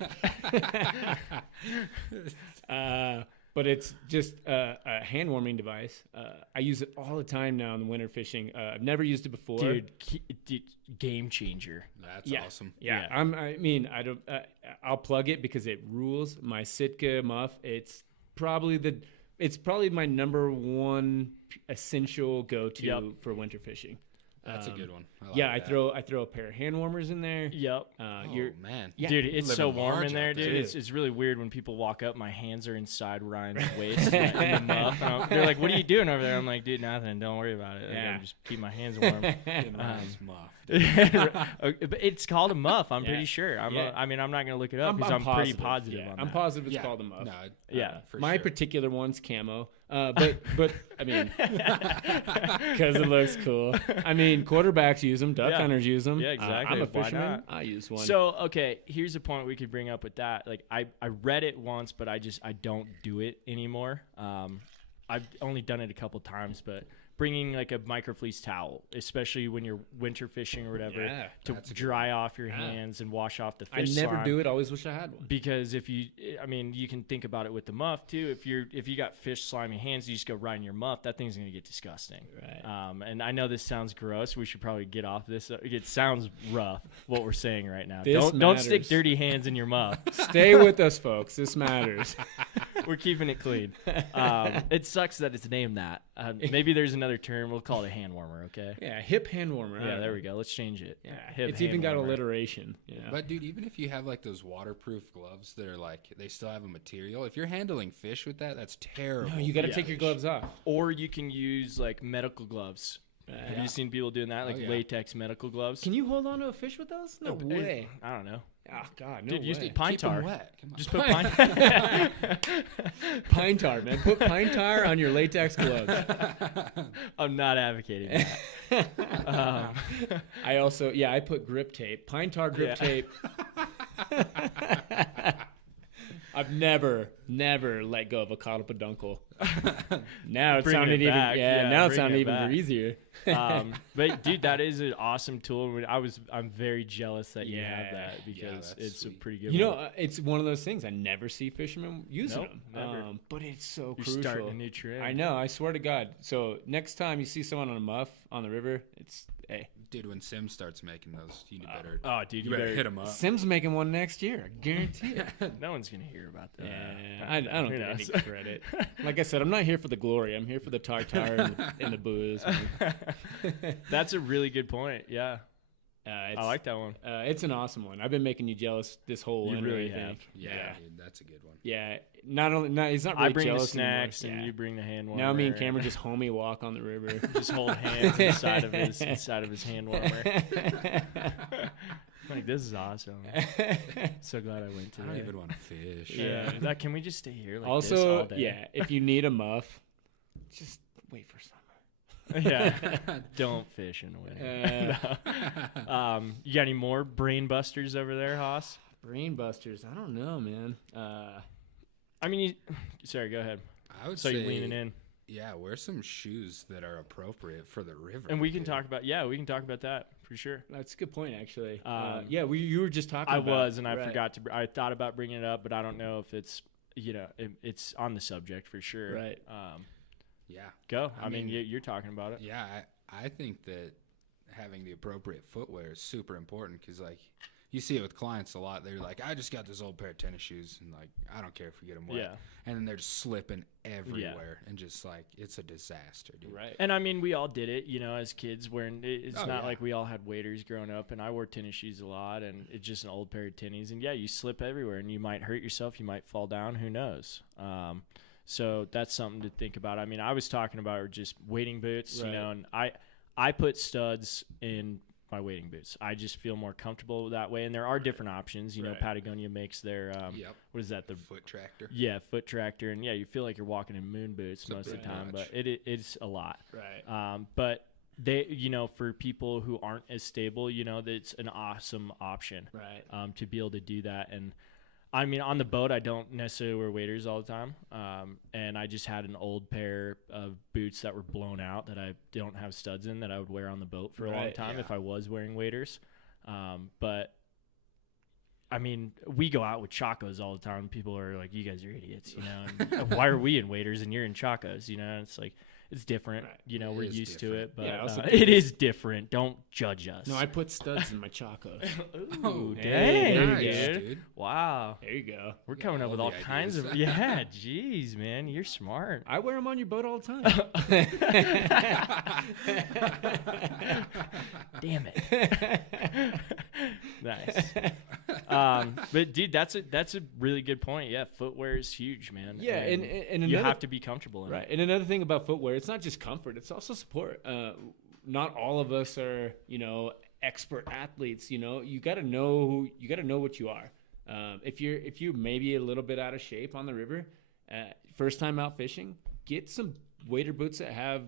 But it's just a hand warming device. I use it all the time now in the winter fishing. I've never used it before. Dude, game changer. That's awesome. Yeah, Yeah. I don't. I'll plug it because it rules. My Sitka muff. It's probably my number one essential go-to for winter fishing. That's a good one. I throw a pair of hand warmers in there. Yep. Man. Yeah. Dude, it's so Living warm large in there, out there. dude. It's really weird when people walk up. My hands are inside Ryan's waist in the muff. And they're like, "What are you doing over there?" I'm like, "Dude, nothing. Don't worry about it. Yeah. I'm just keep my hands warm." Nice muff. But it's called a muff. I'm Yeah. pretty sure. I'm Yeah. not gonna look it up because I'm pretty positive on that. I'm positive it's called a muff. No, Yeah. for My sure. particular one's camo, but I mean, because it looks cool. I mean, quarterbacks use them, duck Yeah. hunters use them. Yeah, exactly. I'm a Why fisherman. not? I use one. So okay, here's a point we could bring up with that. Like I read it once, but I don't do it anymore. I've only done it a couple times, but bringing like a microfleece towel, especially when you're winter fishing or whatever, Yeah, to dry off your hands and wash off the I fish never slime. do it. Always wish I had one. Because you can think about it with the muff too. If you got fish slimy hands, you just go right in your muff. That thing's gonna get disgusting. Right. And I know this sounds gross. We should probably get off this. It sounds rough what we're saying right now. This Don't stick matters. dirty hands in your muff. Stay with us, folks. This matters. We're keeping it clean. It sucks that it's named that. Maybe there's another term. We'll call it a hand warmer. Okay. Yeah, hip hand warmer. Yeah, there we go. Let's change it. Yeah, Hip it's even hand got warmer. alliteration. Yeah. But dude, even if you have like those waterproof gloves that are like they still have a material, if you're handling fish with that, that's terrible. No, you got to Yeah. take your gloves off. Or you can use like medical gloves Have you seen people doing that, like yeah. latex medical gloves? Can you hold on to a fish with those? No way. I don't know. Oh God, no Dude, use way. pine Keep 'em tar. wet. Come on. Just put pine. Pine tar, man. Put pine tar on your latex gloves. I'm not advocating that. I also, I put grip tape, pine tar grip Yeah. tape. I've never let go of a coddle peduncle. Now it Bringing sounded it even, back. Yeah, now it bringing sounded it even back. easier. But dude, that is an awesome tool. I'm very jealous that you have Yeah. that because that's it's sweet. a pretty good. You one. know, it's one of those things I never see fishermen using Nope, them. never. But it's so You're crucial. starting a new trend. I know. I swear to God. So next time you see someone on a muff on the river, it's hey. Dude, when Sim starts making those, you better, Oh, dude, you better hit him up. Sim's making one next year. I guarantee it. No one's gonna hear about that. Yeah, I don't Who get any knows? credit. Like I said, I'm not here for the glory. I'm here for the tartar and the booze. That's a really good point. Yeah, It's, I like that one. It's an awesome one. I've been making you jealous this whole You winter. really I think. have. Yeah, dude, that's a good one. Yeah. Not only, no, he's not really I bring the jealous snacks anymore. and Yeah. you bring the hand warmer. Now me and Cameron just homie walk on the river. just hold hands inside of his hand warmer. Like, this is awesome. So glad I went I today. don't even want to fish. Yeah. Like, can we just stay here like this Also, all day? yeah, if you need a muff, just wait for summer. Yeah. Don't fish in the winter. No. You got any more brain busters over there, Haas? Brain busters. I don't know, man. I mean, sorry, go ahead. I would So say you're leaning in. Yeah, wear some shoes that are appropriate for the river. And we can dude. talk about, that for sure. That's a good point, actually. Yeah, you were just talking I about was, and I right. forgot to, I thought about bringing it up, but I don't know if it's, it's on the subject for sure. Right. Yeah. Go. I I mean, mean, you're talking about it. Yeah, I think that having the appropriate footwear is super important because, like, you see it with clients a lot. They're like, I just got this old pair of tennis shoes, and, like, I don't care if we get them wet. Yeah. And then they're just slipping everywhere, and just, like, it's a disaster, dude. Right. And I mean, we all did it, as kids. Wearing it's Oh, not yeah. like we all had waders growing up, and I wore tennis shoes a lot, and it's just an old pair of tennies, and yeah, you slip everywhere, and you might hurt yourself, you might fall down, who knows? So that's something to think about. I mean, I was talking about just wading boots, Right. and I put studs in my wading boots. I just feel more comfortable that way, and there are different options. Right. Patagonia makes their Yep. what is that, the Foot tractor. yeah, foot tractor, and yeah, you feel like you're walking in moon boots It's a most of the bit time, much. but it's a lot. Right. But they, for people who aren't as stable, that's an awesome option. Right. To be able to do that. And I mean, on the boat, I don't necessarily wear waders all the time. And I just had an old pair of boots that were blown out that I don't have studs in that I would wear on the boat for a long Right, time yeah. if I was wearing waders. But I mean, we go out with chacos all the time. People are like, you guys are idiots, and why are we in waders and you're in chacos? It's like, it's different. Right. We're is used to it, but Yeah, I also it is different. Don't judge us. No, I put studs in my chacos. Ooh, Hey, dang, there Nice, you go. dude. dude. Wow. There you go. We're Yeah, coming up all with the all kinds of, ideas. yeah, jeez, man. You're smart. I wear them on your boat all the time. Damn it. Nice. But dude, that's a really good point. Yeah, footwear is huge, man. Yeah, and you another- have to be comfortable in Right. it. And another thing about footwear, it's not just comfort, it's also support. Not all of us are, expert athletes, you got to know what you are. If you're maybe a little bit out of shape on the river, first time out fishing, get some wader boots that have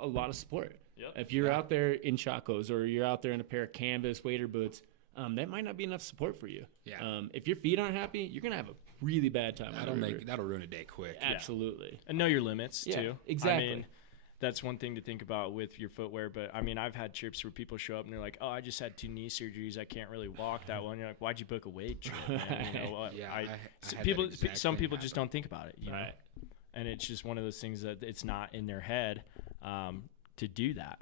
a lot of support. Yep. If you're out there in chacos or you're out there in a pair of canvas wader boots, that might not be enough support for you. Yeah. If your feet aren't happy, you're gonna have a really bad time. on the river. That'll ruin a day quick. Absolutely. And know your limits Yeah, too. exactly. I mean, that's one thing to think about with your footwear. But I mean, I've had trips where people show up and they're like, "Oh, I just had 2 knee surgeries. I can't really walk that well." And you're like, "Why'd you book a wade trip?" Man? Yeah, I I had that people. exact Some thing people just happen. don't think about it, Right. And it's just one of those things that it's not in their head to do that.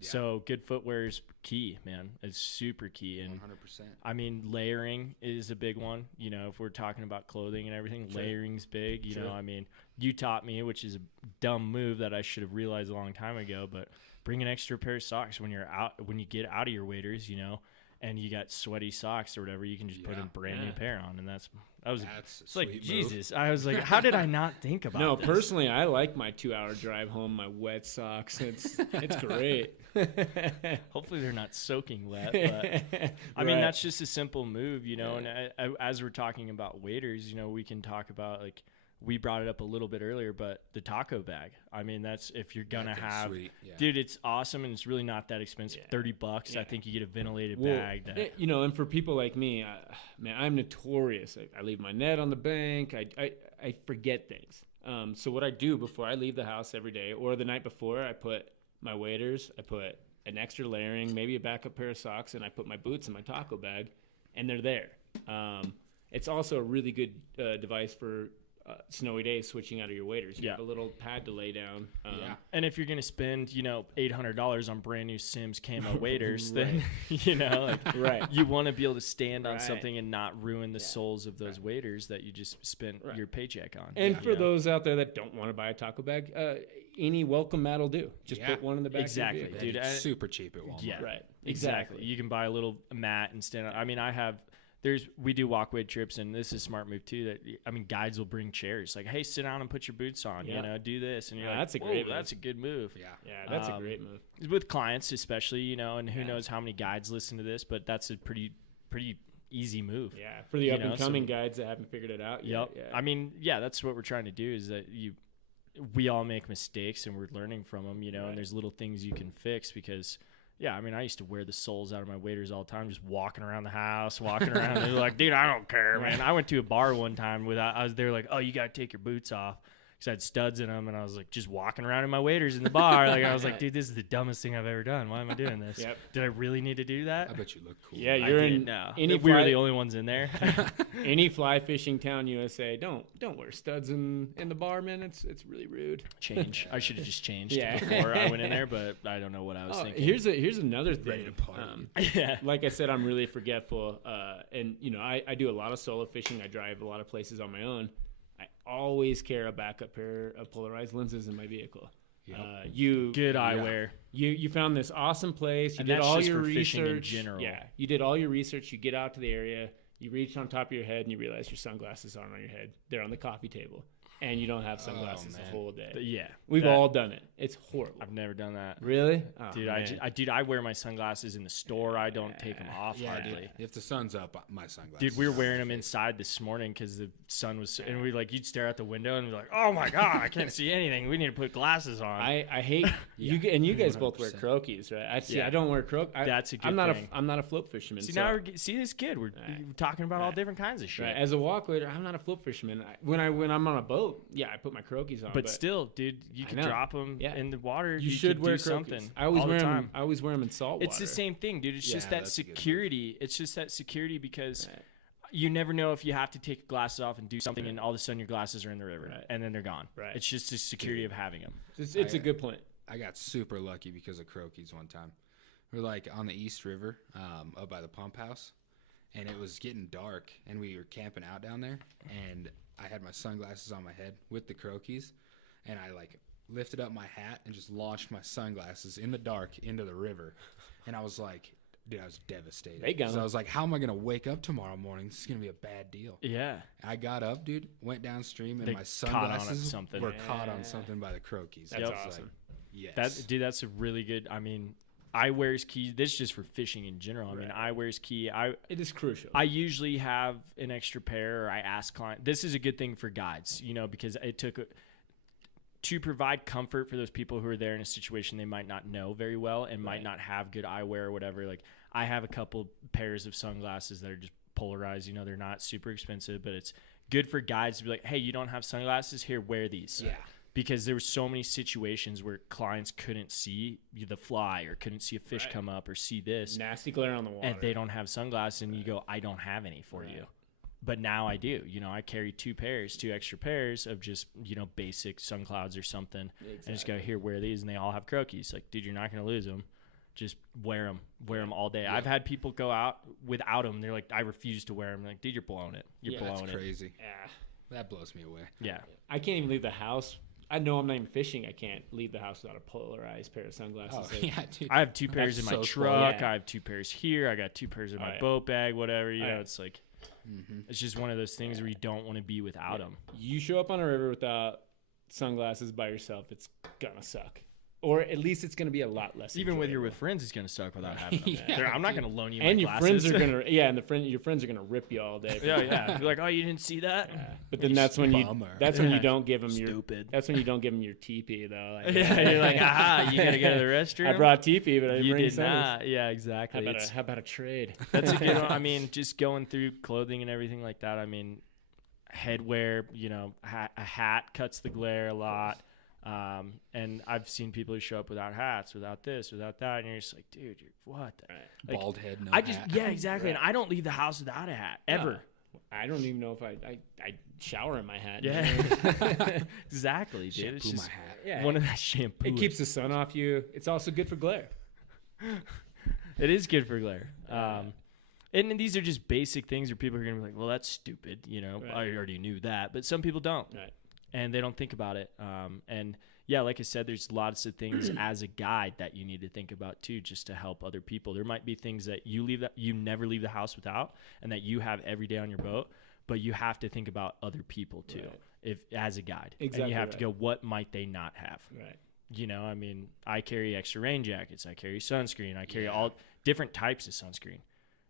Yeah. So good footwear is key, man. It's super key. And 100%. I mean, layering is a big one. If we're talking about clothing and everything, Sure. layering's big. You Sure. know, I mean, you taught me, which is a dumb move that I should have realized a long time ago, but bring an extra pair of socks when you get out of your waders, and you got sweaty socks or whatever, you can just put a brand new pair on, and that's It's like sweet move. Jesus. I was like, how did I not think about No, this? personally, I like my 2-hour drive home, my wet socks. It's great. Hopefully they're not soaking wet, but I mean, that's just a simple move, you know. Yeah. And as we're talking about waders, you know, we can talk about, like, we brought it up a little bit earlier, but the taco bag. I mean, that's if you're gonna That thing's have, sweet, yeah. dude, it's awesome, and it's really not that expensive. Yeah. $30. Yeah. I think you get a ventilated Well, bag. That, you know, and for people like me, man, I'm notorious. I leave my net on the bank. I forget things. So what I do before I leave the house every day, or the night before, I put my waders, I put an extra layering, maybe a backup pair of socks, and I put my boots in my taco bag, and they're there. It's also a really good device for snowy days, switching out of your waders. You have a little pad to lay down. And if you're gonna spend, you know, $800 on brand new Sims camo waders, then you know, like, you want to be able to stand on something and not ruin the soles of those waders that you just spent your paycheck on. And for those out there that don't want to buy a taco bag, any welcome mat will do. Just put one in the back. Exactly, of your vehicle. dude. It's super cheap at Walmart. Yeah, Right. Exactly. You can buy a little mat and stand on. I mean, we do walkway trips, and this is a smart move too. That, I mean, guides will bring chairs, like, hey, sit down and put your boots on. You know, do this, and you're like, that's a great move. That's a good move. Yeah, that's a great move. With clients, especially, you know, and who knows how many guides listen to this, but that's a pretty easy move. Yeah, for the up and coming guides that haven't figured it out yet. Yep. Yeah. I mean, that's what we're trying to do, is that we all make mistakes and we're learning from them, you know, and there's little things you can fix because. Yeah, I mean, I used to wear the soles out of my waders all the time, just walking around the house, walking around. And they're like, dude, I don't care, man. I went to a bar one time I was there like, oh, you got to take your boots off because I had studs in them. And I was like, just walking around in my waders in the bar. Like, I was like, dude, this is the dumbest thing I've ever done. Why am I doing this? Yep. Did I really need to do that? I bet you look cool. Yeah, you're in any we were fly, the only ones in there. any fly fishing town USA. Don't wear studs in the bar, man. It's really rude. Change. I should have just changed before I went in there, but I don't know what I was thinking. Here's another thing. Ready to party. Like I said, I'm really forgetful, and you know, I do a lot of solo fishing. I drive a lot of places on my own. I always carry a backup pair of polarized lenses in my vehicle. Yep. Good eyewear. You found this awesome place. You And did that's all just your for fishing in research. general. Yeah, you did all your research. You get out to the area. You reach on top of your head and you realize your sunglasses aren't on your head. They're on the coffee table, and you don't have sunglasses the whole day. Yeah, We've all done it. It's horrible. I've never done that. Really, Dude, I wear my sunglasses in the store. I don't take them off hardly. If the sun's up, my sunglasses. Dude, we were wearing them inside this morning because the sun was, and you'd stare out the window and be like, "Oh my god, I can't see anything. We need to put glasses on." I hate you, and you guys both wear croquis, right? I don't wear croquis. That's a good thing. I'm I'm not a float fisherman. See, now see this kid. We're talking about all different kinds of shit. Right. As a walkwader, I'm not a float fisherman. When I'm on a boat, I put my croquis on. But still, dude, you can drop them in the water. You should could wear do croquis. something. I always all wear the them. time. I always wear them in salt water. It's the same thing, dude. It's just that that's a good move. security. It's just that security because you never know if you have to take your glasses off and do something, and all of a sudden your glasses are in the river, and then they're gone. Right. It's just the security of having them. It's a good point. I got super lucky because of croquis one time. We're like on the East River, up by the pump house, and it was getting dark, and we were camping out down there, and I had my sunglasses on my head with the croquis, and I lifted up my hat and just launched my sunglasses in the dark into the river, and I was like, dude, I was devastated. So I was like, how am I gonna wake up tomorrow morning? This is gonna be a bad deal. Yeah. I got up, dude, went downstream, and They my caught on sunglasses something. were caught on something by the croquis. That's awesome. Yes. That's a really good. I mean, eyewear's key. This is just for fishing in general. I mean, eyewear's key. It is crucial. I usually have an extra pair, or I ask clients. This is a good thing for guides, you know, because it took to provide comfort for those people who are there in a situation they might not know very well and might not have good eyewear or whatever. Like, I have a couple pairs of sunglasses that are just polarized. You know, they're not super expensive, but it's good for guides to be like, hey, you don't have sunglasses? Here, wear these. Yeah. Because there were so many situations where clients couldn't see the fly or couldn't see a fish come up or see this. Nasty glare on the water. And they don't have sunglasses, and you go, I don't have any for you. But now I do. You know, I carry two extra pairs of just, you know, basic sun clouds or something. Exactly. And just go, here, wear these. And they all have croquis. Like, dude, you're not going to lose them. Just wear them. Wear them all day. Yeah. I've had people go out without them. They're like, I refuse to wear them. I'm like, dude, you're blowing it. You're blowing that's it. crazy. Yeah. That blows me away. Yeah. I can't even leave the house. I know I'm not even fishing. I can't leave the house without a polarized pair of sunglasses. Oh, Like, yeah, dude. I have 2 pairs in my so truck. smart. I have 2 pairs here. I got 2 pairs in my yeah. boat bag, whatever. You know, yeah. it's like, it's just one of those things where you don't want to be without them. You show up on a river without sunglasses by yourself, it's gonna suck. Or at least it's gonna be a lot less. Even when you're enjoyable. with friends, it's gonna suck without having them. Yeah, I'm not gonna loan you And my your glasses. friends are gonna, your friends are gonna rip you all day. yeah. Be like, oh, you didn't see that? But then that's when you Yeah. don't give them your Stupid. That's when you don't give them your teepee though. Like, Yeah, you're like, aha, you gotta go to the restroom. I brought teepee, but I didn't You bring did sunnies. not. Yeah, exactly. How about a trade? That's a good one. I mean, just going through clothing and everything like that. I mean, headwear, you know, a hat cuts the glare a lot. And I've seen people who show up without hats, without this, without that, and you're just like, dude, you're what? Like, Bald head, no I just, hat. yeah, exactly. And I don't leave the house without a hat ever. No. I don't even know if I shower in my hat. Yeah, exactly, dude. It's Shampoo just my hat. Yeah. one of that shampoo. It keeps the sun off you. It's also good for glare. It is good for glare. And these are just basic things where people are gonna be like, well, that's stupid. You know, Right. I already knew that, but some people don't. Right. And they don't think about it. And yeah, like I said, there's lots of things as a guide that you need to think about too, just to help other people. There might be things that you never leave the house without, and that you have every day on your boat, but you have to think about other people too, Right. if as a guide. Exactly and you have to right. go, what might they not have? Right. You know, I mean, I carry extra rain jackets, I carry sunscreen, I carry Yeah. all different types of sunscreen.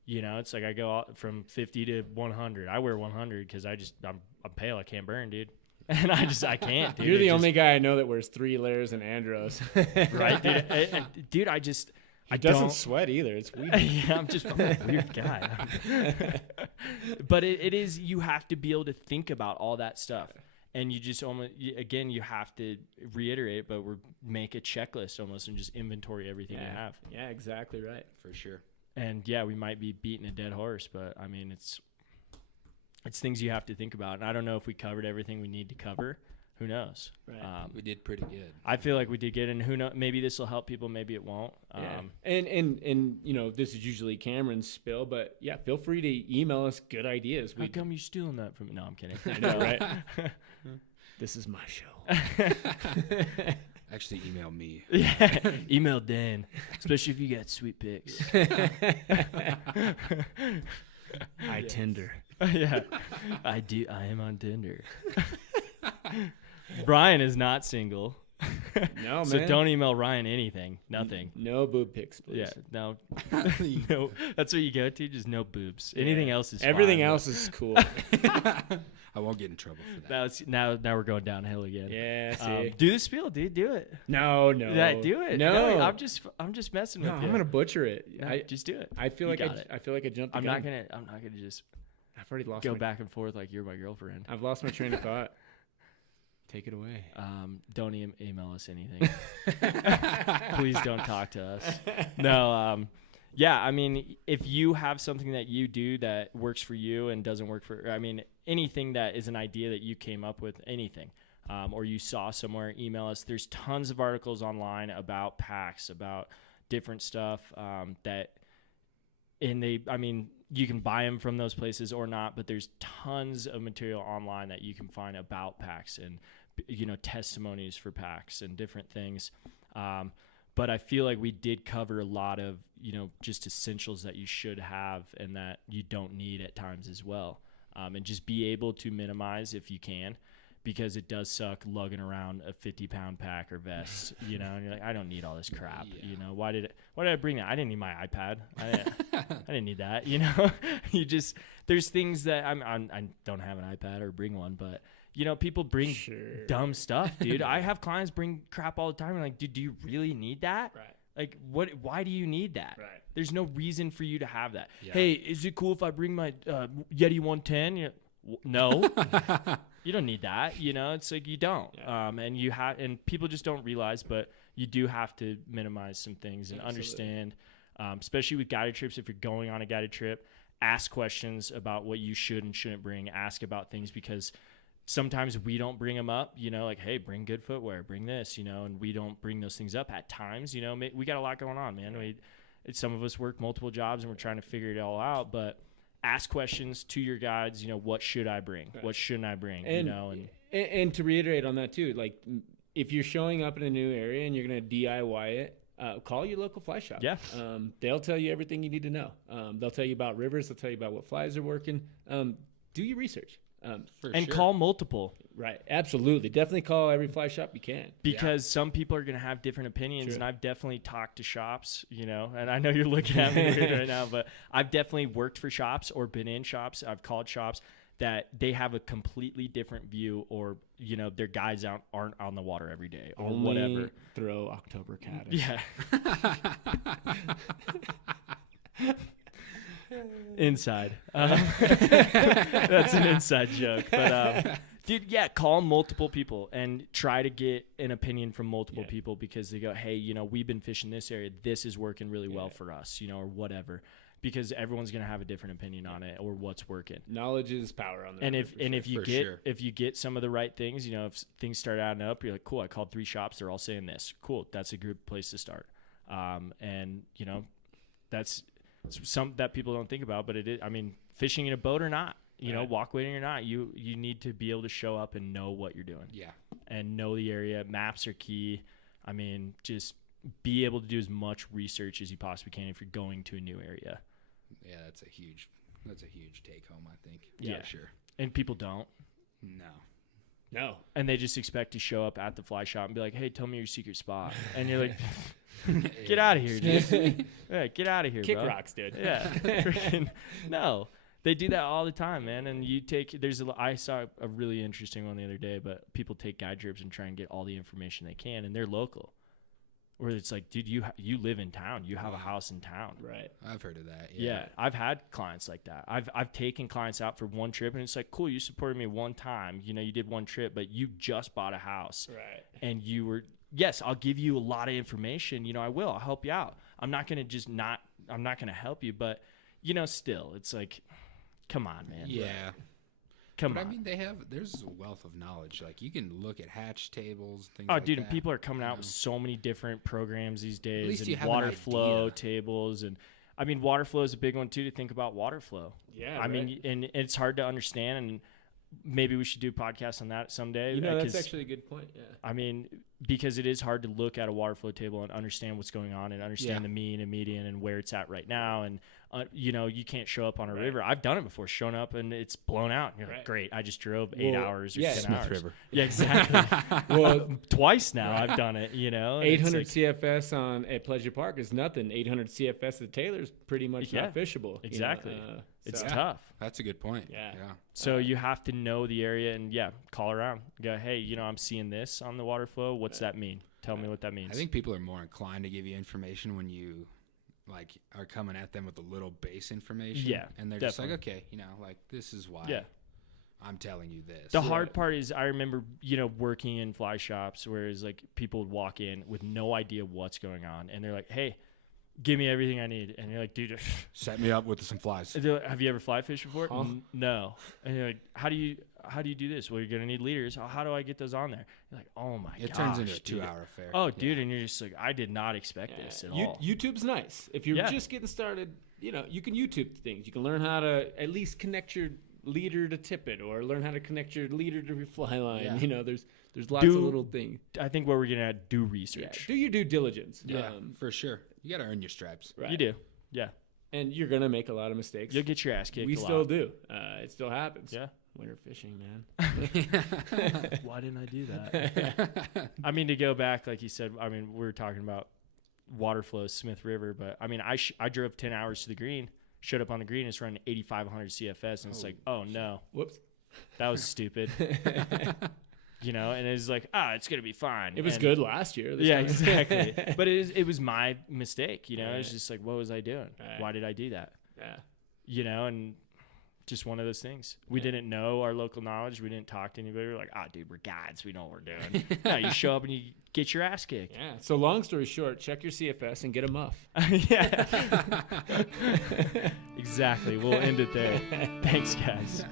You know, it's like I go out from 50 to 100. I wear 100 because I'm pale. I can't burn, dude. And I can't, dude. You're the It only guy I know that wears 3 layers in Andros. just, right, dude. Dude, I He doesn't don't sweat either. It's weird. yeah, I'm a weird guy. But it is, you have to be able to think about all that stuff. And you just almost, again, you have to reiterate, but make a checklist almost and just inventory everything you have. Yeah, exactly right. For sure. And yeah, we might be beating a dead horse, but I mean, it's things you have to think about. And I don't know if we covered everything we need to cover. Who knows? Right. We did pretty good. I feel like we did good, and who knows? Maybe this will help people. Maybe it won't. Yeah. And you know, this is usually Cameron's spill, but yeah, feel free to email us good ideas. How come you stealing that from me? No, I'm kidding. I know, right? This is my show. Actually, email me. Yeah, email Dan, especially if you got sweet pics. I Tinder. Yeah, I do. I am on Tinder. Brian is not single. No, So man. don't email Ryan anything. Nothing. No boob pics, please. Yeah, no. No. That's what you go to. Just no boobs. Anything else is Everything fine, else is cool. I won't get in trouble for but that. now we're going downhill again. Yeah, see. Do the spiel, dude. Do it. No. Yeah, do it. No. I'm just messing No, with you. I'm gonna butcher it. No, just do it. I feel You like got it. I feel like I jumped. I'm the not gun. gonna just I've already lost. go my, back and forth like you're my girlfriend. I've lost my train of thought. Take it away. Don't email us anything. Please don't talk to us. No. Yeah. I mean, if you have something that you do that works for you and doesn't work for, I mean, anything that is an idea that you came up with, anything, or you saw somewhere, email us. There's tons of articles online about packs, about different stuff I mean, you can buy them from those places or not, but there's tons of material online that you can find about packs and, you know, testimonies for packs and different things. But I feel like we did cover a lot of, you know, just essentials that you should have and that you don't need at times as well. And just be able to minimize if you can, because it does suck lugging around a 50-pound pack or vest, you know, and you're like, I don't need all this crap. Yeah. You know, why did I bring that? I didn't need my iPad. I didn't need that. You know, there's things that I don't have an iPad or bring one, but you know, people bring dumb stuff, dude. I have clients bring crap all the time. I'm like, dude, do you really need that? Right. Like, why do you need that? Right. There's no reason for you to have that. Yeah. Hey, is it cool if I bring my Yeti 110? You know, no. You don't need that, you know. It's like you don't, and you have, and people just don't realize. But you do have to minimize some things and understand, especially with guided trips. If you're going on a guided trip, ask questions about what you should and shouldn't bring. Ask about things because sometimes we don't bring them up. You know, like, hey, bring good footwear, bring this, you know, and we don't bring those things up at times. You know, we got a lot going on, man. Some of us work multiple jobs and we're trying to figure it all out, but. Ask questions to your guides, you know, what should I bring? What shouldn't I bring? And, you know, and to reiterate on that too, like if you're showing up in a new area and you're going to DIY it, call your local fly shop. Yeah. They'll tell you everything you need to know. They'll tell you about rivers. They'll tell you about what flies are working. Do your research. And call multiple. Right. Absolutely. Definitely call every fly shop you can. Because some people are going to have different opinions. Sure. And I've definitely talked to shops, and I know you're looking at me weird right now, but I've definitely worked for shops or been in shops. I've called shops that they have a completely different view, or, their guys aren't on the water every day or Only whatever. Throw October caddis. Yeah. Inside. That's an inside joke. But, dude, yeah, call multiple people and try to get an opinion from multiple people, because they go, hey, we've been fishing this area. This is working really well for us, or whatever. Because everyone's going to have a different opinion on it or what's working. Knowledge is power on the And river, if you get some of the right things, if things start adding up, you're like, cool, I called 3 shops, they're all saying this. Cool, that's a good place to start. And that's some that people don't think about, but it is. I mean, fishing in a boat or not, walk wading or not, you need to be able to show up and know what you're doing. Yeah. And know the area. Maps are key. I mean, just be able to do as much research as you possibly can if you're going to a new area. Yeah, that's a huge take home, I think. Yeah, for sure. And people don't. No. And they just expect to show up at the fly shop and be like, hey, tell me your secret spot. And you're like, get out of here, dude. Yeah, get out of here, Kick bro. rocks, dude. Yeah. Freaking, no. They do that all the time, man. And I saw a really interesting one the other day, but people take guide trips and try and get all the information they can, and they're local. Where it's like, dude, you live in town. You have a house in town. Right. I've heard of that. Yeah. I've had clients like that. I've taken clients out for one trip, and it's like, cool, you supported me one time. You did one trip, but you just bought a house. Right. And you were, yes, I'll give you a lot of information. I will. I'll help you out. I'm not going to help you, but, still, it's like, come on, man. Yeah. Right. Come on. I mean, there's a wealth of knowledge. Like, you can look at hatch tables, things Oh, like dude, that. and people are coming out with so many different programs these days, least you and have an water flow idea. tables, and I mean, water flow is a big one too. To think about water flow. Yeah. I mean, and it's hard to understand, and maybe we should do a podcast on that someday. That's actually a good point. Yeah. I mean, because it is hard to look at a water flow table and understand what's going on and understand the mean and median and where it's at right now. And, you can't show up on a river. I've done it before, shown up and it's blown out. And you're like, great, I just drove 8 hours or 10 Smith hours. River. Yeah, exactly. Well, twice now I've done it, 800 CFS at Pleasure Park is nothing. 800 CFS at Taylor's pretty much not fishable. Exactly. It's so. tough. That's a good point. Yeah. So you have to know the area and, call around. Go, hey, I'm seeing this on the water flow. What's that mean? Tell me what that means. I think people are more inclined to give you information when you are coming at them with a little base information. Yeah, and they're definitely. just like, okay, this is why I'm telling you this. The hard part is I remember, working in fly shops, whereas like people would walk in with no idea what's going on, and they're like, hey, give me everything I need. And you're like, dude, set me up with some flies. have you ever fly fished before? No. And you're like, how do you do this? Well, you're going to need leaders. How do I get those on there? You're like, oh my gosh. It turns into a dude. 2-hour affair. Oh, dude. And you're just like, I did not expect this at all. YouTube's nice. If you're just getting started, you can YouTube things. You can learn how to at least connect your leader to tippet, or learn how to connect your leader to your fly line. Yeah. There's lots of little things. I think what we're going to do research. Do your due diligence. Yeah, for sure. You got to earn your stripes. Right. You do. Yeah. And you're going to make a lot of mistakes. You'll get your ass kicked. We still do. It still happens. Yeah. Winter fishing, man. Why didn't I do that? I mean, to go back, like you said, I mean, we were talking about water flow, Smith River, but I mean, I drove 10 hours to the green, showed up on the green, it's running 8,500 CFS, and it's like, oh no. Whoops. That was stupid. And it's like, it's going to be fine. It was good last year. Yeah, exactly. But it was my mistake, It's just like, what was I doing? Right. Why did I do that? Yeah. And just one of those things. We didn't know our local knowledge. We didn't talk to anybody. We're like, dude, we're guides. We know what we're doing. No, you show up and you get your ass kicked. Yeah. So long story short, check your CFS and get a muff. Yeah. Exactly. We'll end it there. Thanks, guys.